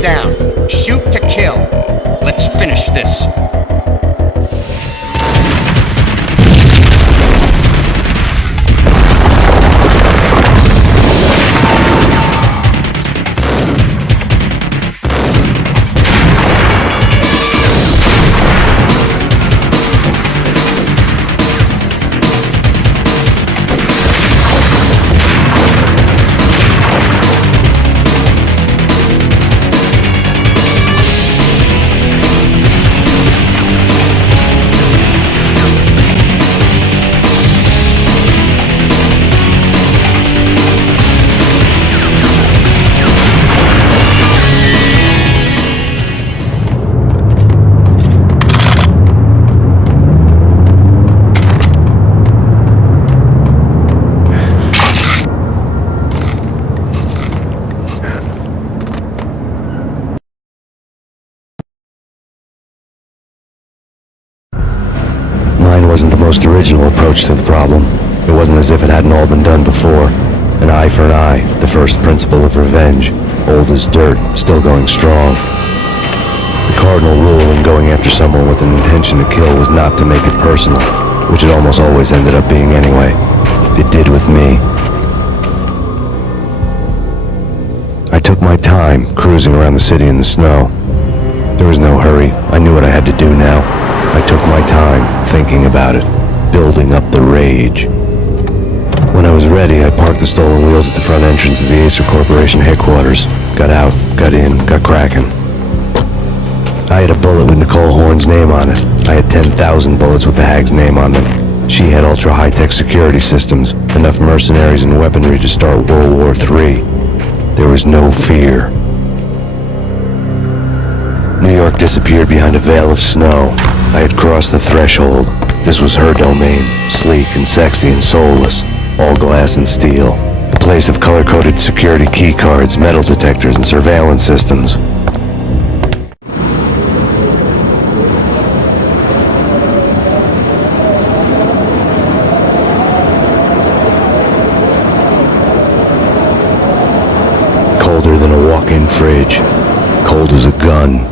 Down. Shoot to kill. Let's finish this. Mine wasn't the most original approach to the problem. It wasn't as if it hadn't all been done before. An eye for an eye, the first principle of revenge. Old as dirt, still going strong. The cardinal rule in going after someone with an intention to kill was not to make it personal, which it almost always ended up being anyway. It did with me. I took my time, cruising around the city in the snow. There was no hurry. I knew what I had to do now. I took my time, thinking about it, building up the rage. When I was ready, I parked the stolen wheels at the front entrance of the Acer Corporation headquarters. Got out, got in, got cracking. I had a bullet with Nicole Horn's name on it. I had 10,000 bullets with the Hag's name on them. She had ultra-high-tech security systems, enough mercenaries and weaponry to start World War III. There was no fear. New York disappeared behind a veil of snow. I had crossed the threshold. This was her domain, sleek and sexy and soulless, all glass and steel. A place of color-coded security key cards, metal detectors, and surveillance systems. Colder than a walk-in fridge. Cold as a gun.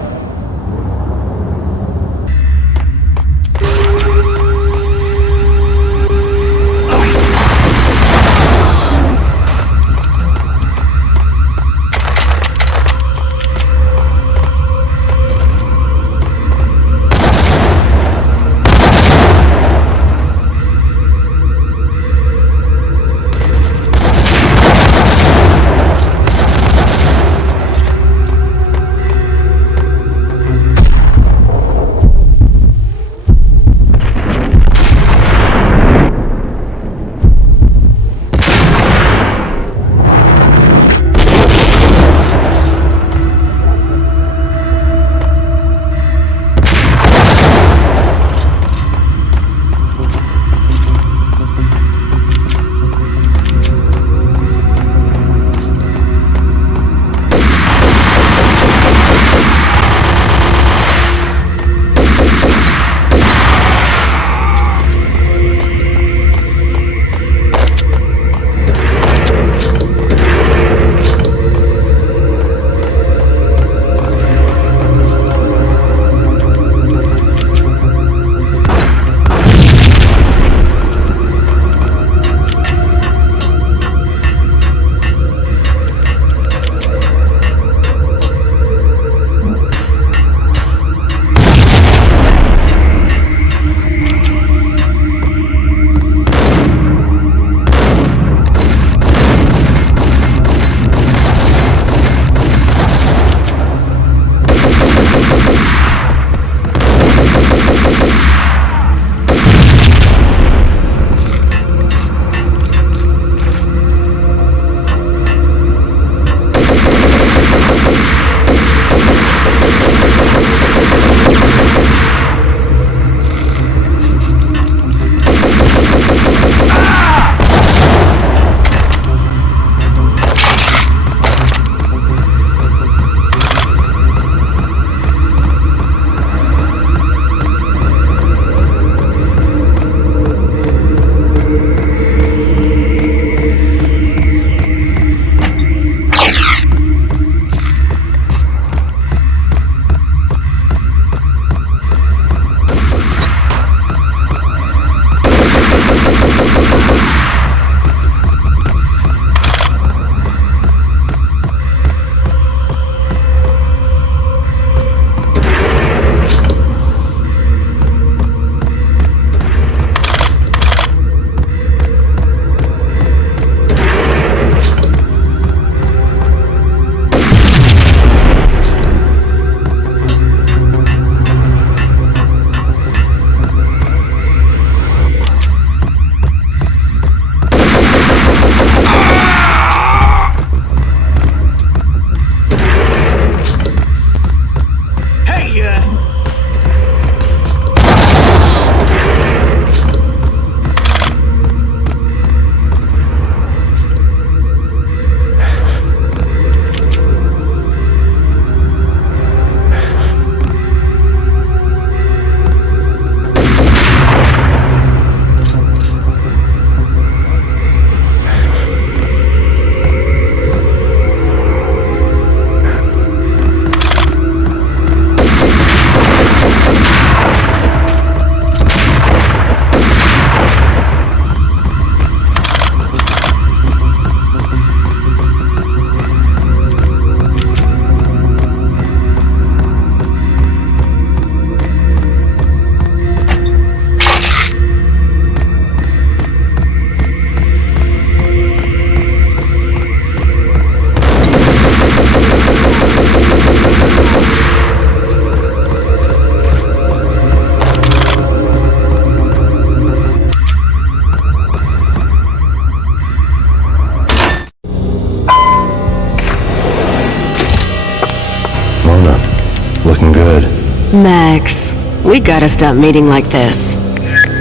Max, we gotta stop meeting like this.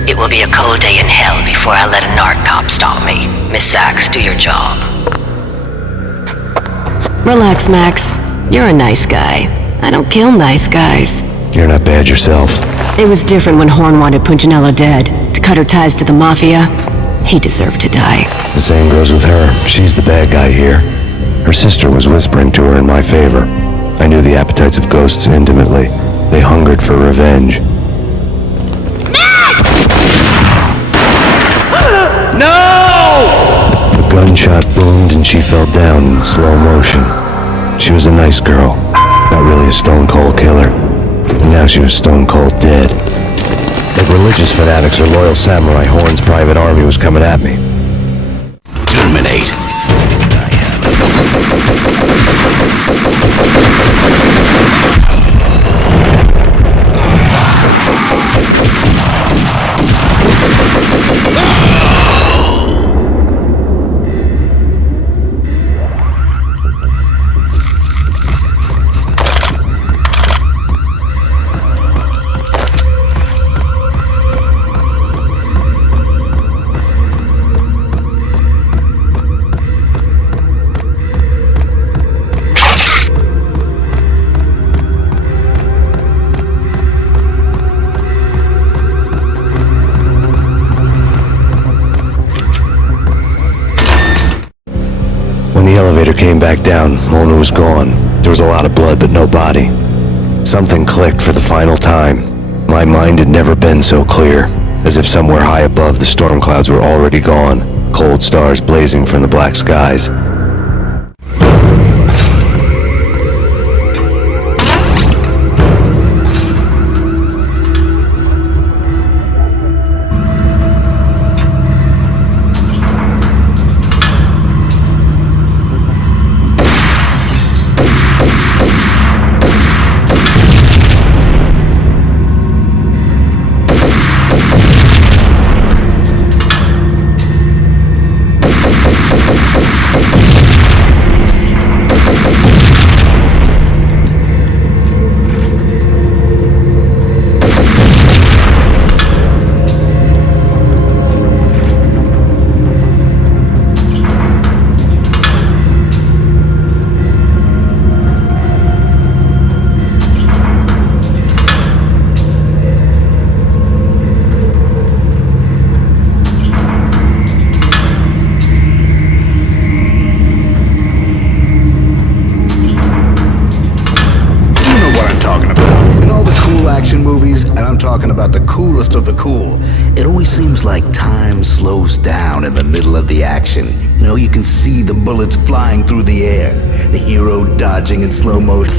It will be a cold day in hell before I let a narc cop stop me. Miss Sachs, do your job. Relax, Max. You're a nice guy. I don't kill nice guys. You're not bad yourself. It was different when Horn wanted Punchinello dead. To cut her ties to the Mafia. He deserved to die. The same goes with her. She's the bad guy here. Her sister was whispering to her in my favor. I knew the appetites of ghosts intimately. They hungered for revenge. No! A gunshot boomed and she fell down in slow motion. She was a nice girl, not really a stone-cold killer. And now she was stone-cold dead. Like religious fanatics or loyal samurai, Horn's private army was coming at me. Terminate. When the elevator came back down, Mona was gone. There was a lot of blood, but no body. Something clicked for the final time. My mind had never been so clear, as if somewhere high above the storm clouds were already gone, cold stars blazing from the black skies. And I'm talking about the coolest of the cool. It always seems like time slows down in the middle of the action. You know, you can see the bullets flying through the air, the hero dodging in slow motion.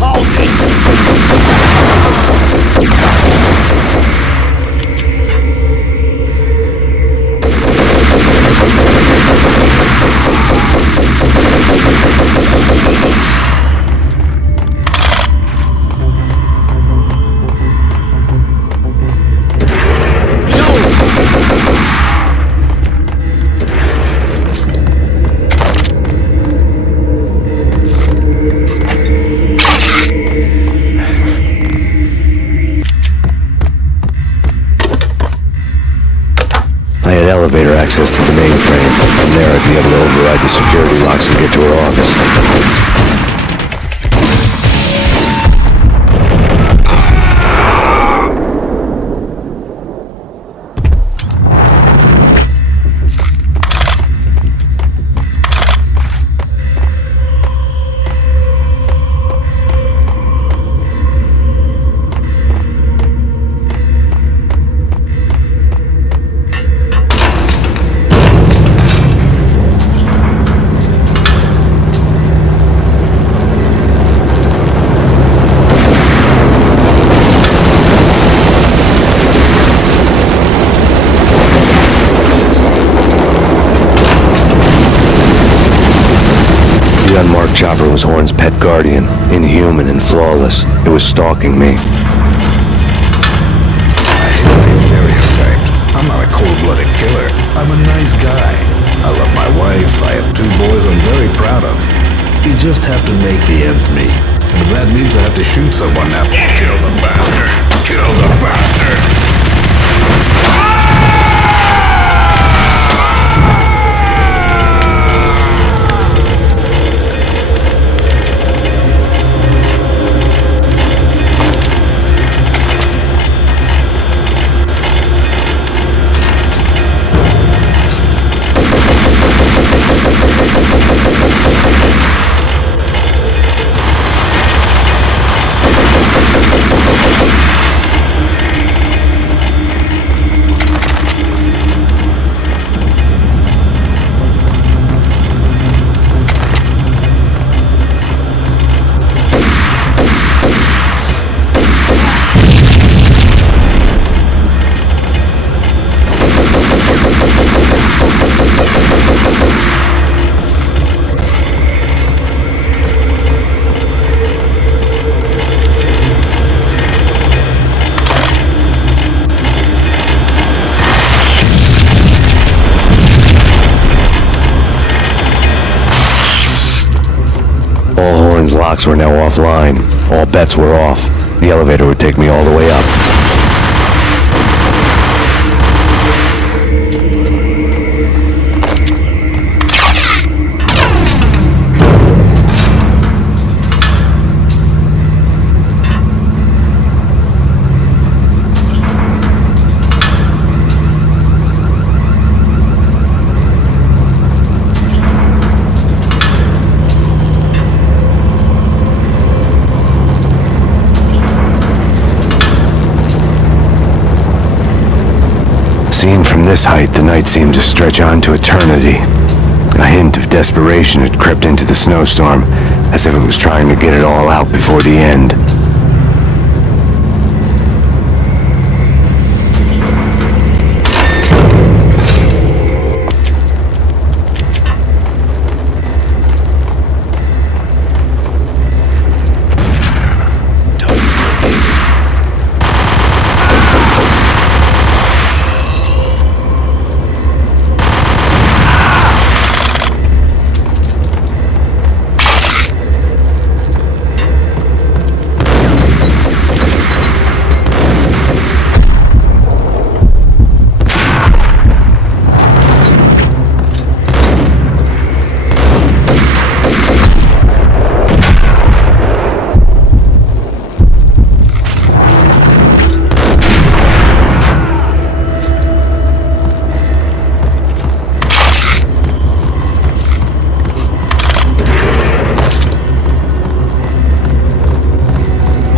I had elevator access to the mainframe. From there, I'd be able to override the security locks and get to her office. The unmarked chopper was Horn's pet guardian, inhuman and flawless. It was stalking me. I hate to be stereotyped. I'm not a cold-blooded killer. I'm a nice guy. I love my wife. I have 2 boys I'm very proud of. You just have to make the ends meet. But that means I have to shoot someone now. Kill the bastard! Kill the bastard! Locks were now offline. All bets were off. The elevator would take me all the way up. Seen from this height, the night seemed to stretch on to eternity. A hint of desperation had crept into the snowstorm, as if it was trying to get it all out before the end.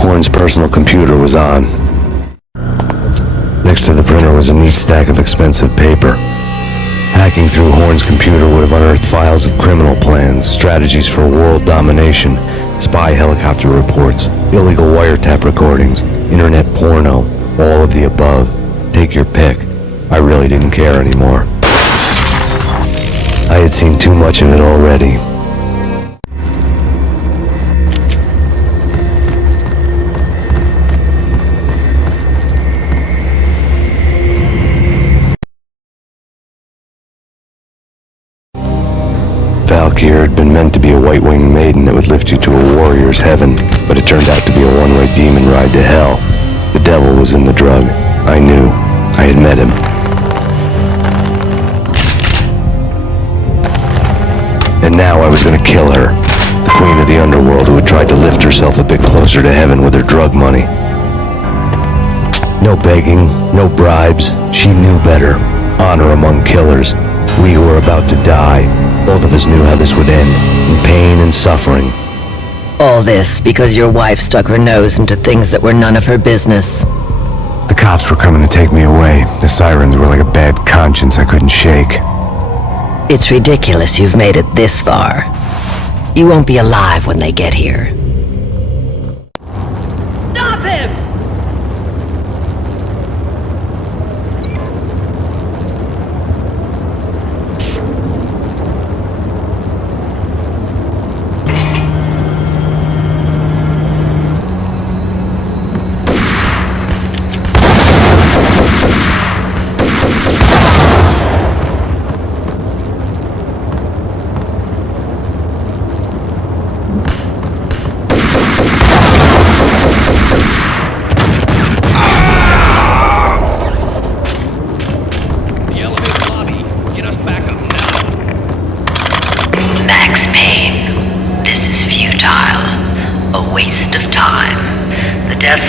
Horn's personal computer was on. Next to the printer was a neat stack of expensive paper. Hacking through Horn's computer would have unearthed files of criminal plans, strategies for world domination, spy helicopter reports, illegal wiretap recordings, internet porno, all of the above. Take your pick. I really didn't care anymore. I had seen too much of it already. Valkyr had been meant to be a white-winged maiden that would lift you to a warrior's heaven, but it turned out to be a one-way demon ride to hell. The devil was in the drug. I knew. I had met him. And now I was gonna kill her. The queen of the underworld who had tried to lift herself a bit closer to heaven with her drug money. No begging, no bribes. She knew better. Honor among killers. We who were about to die, both of us knew how this would end, in pain and suffering. All this because your wife stuck her nose into things that were none of her business. The cops were coming to take me away. The sirens were like a bad conscience I couldn't shake. It's ridiculous you've made it this far. You won't be alive when they get here. Stop him!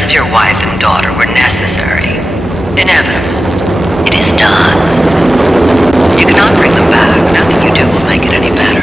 of your wife and daughter were necessary, inevitable. It is done. You cannot bring them back. Nothing you do will make it any better.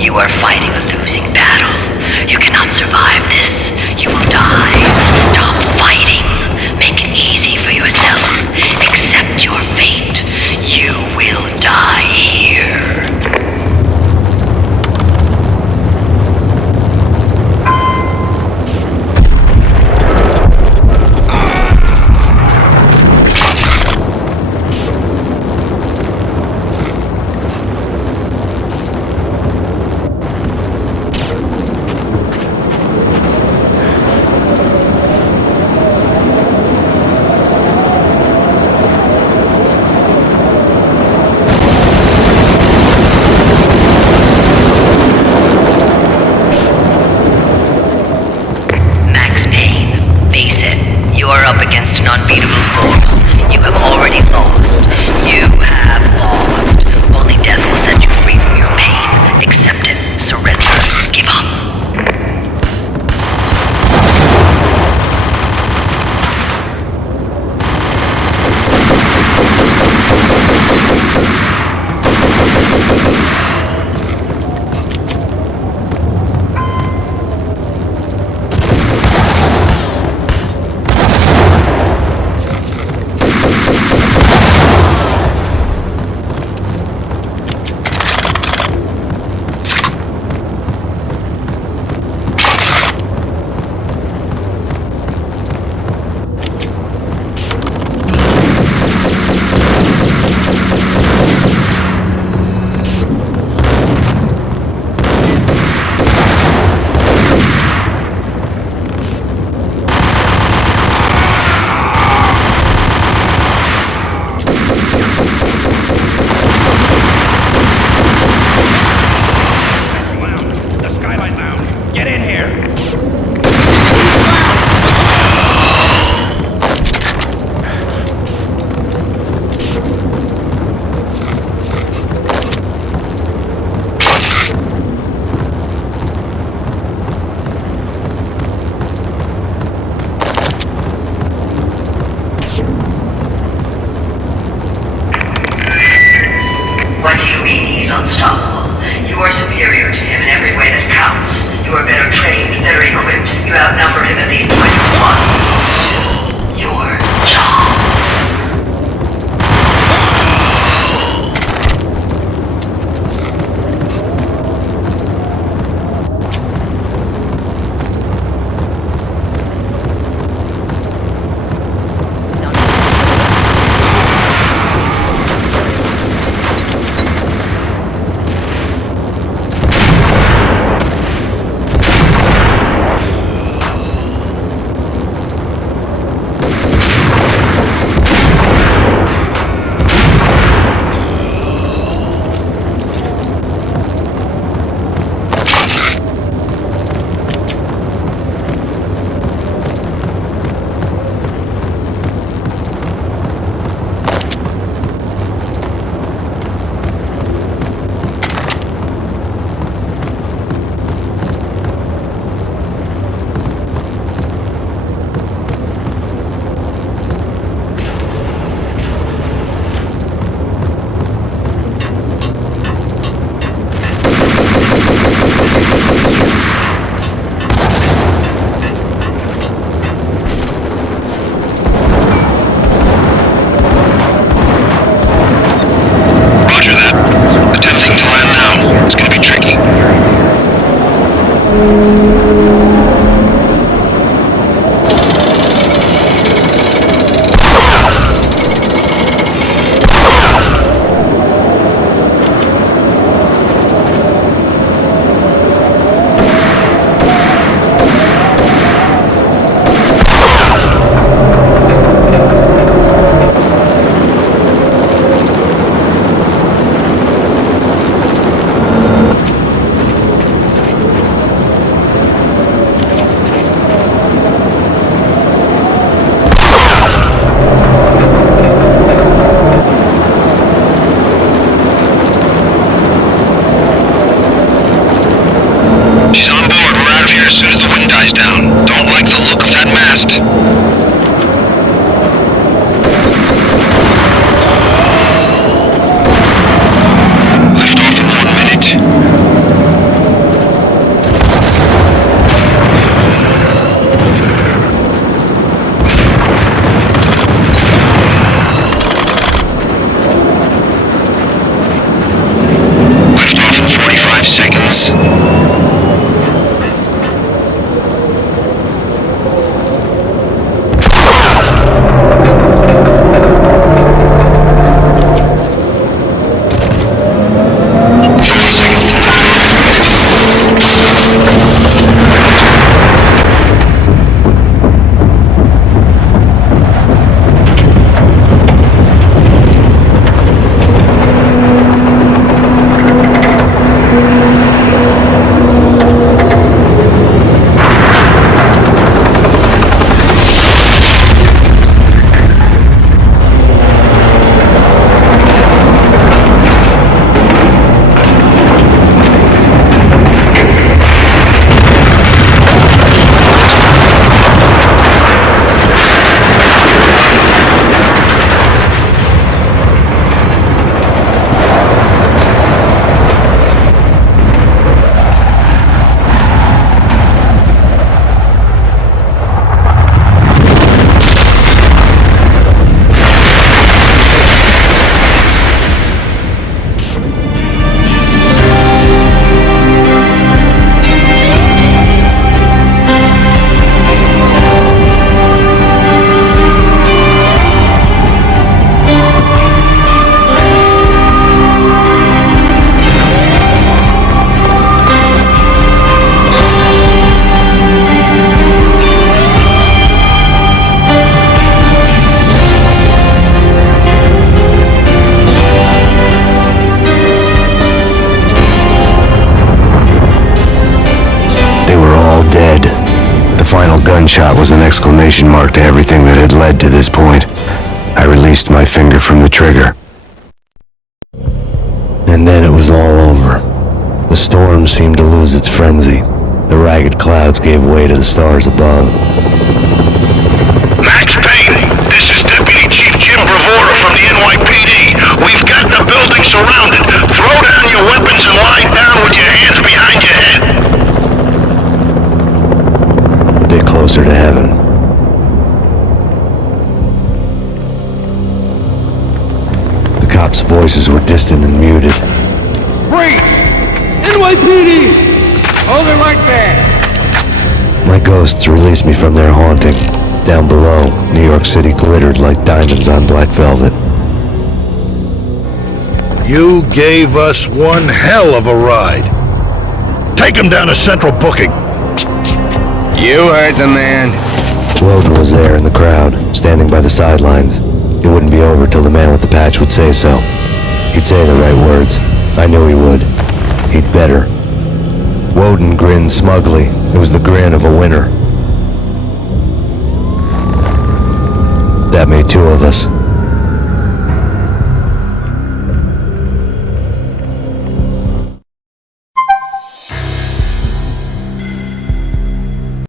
You are fighting a losing battle. You cannot survive this. You will die. Stop fighting. Make it easy for yourself. Accept your fate. You will die here. Unbeatable force. You have already lost. You have lost. Only death will set you free from your pain. Accept it. Surrender. Give up. What do you mean he's unstoppable? You are superior to him in every way that counts. You are better trained, better equipped. You outnumber him at least 21. Your job. was an exclamation mark to everything that had led to this point. I released my finger from the trigger. And then it was all over. The storm seemed to lose its frenzy. The ragged clouds gave way to the stars above. Max Payne, this is Deputy Chief Jim Bravura from the NYPD. We've got the building surrounded. Throw down your weapons and lie down with your hands behind your head. A bit closer to heaven. The cops' voices were distant and muted. Freeze! NYPD! Hold it right there! My ghosts released me from their haunting. Down below, New York City glittered like diamonds on black velvet. You gave us one hell of a ride. Take him down to Central Booking. You heard the man. Woden was there in the crowd, standing by the sidelines. It wouldn't be over till the man with the patch would say so. He'd say the right words. I knew he would. He'd better. Woden grinned smugly. It was the grin of a winner. That made two of us.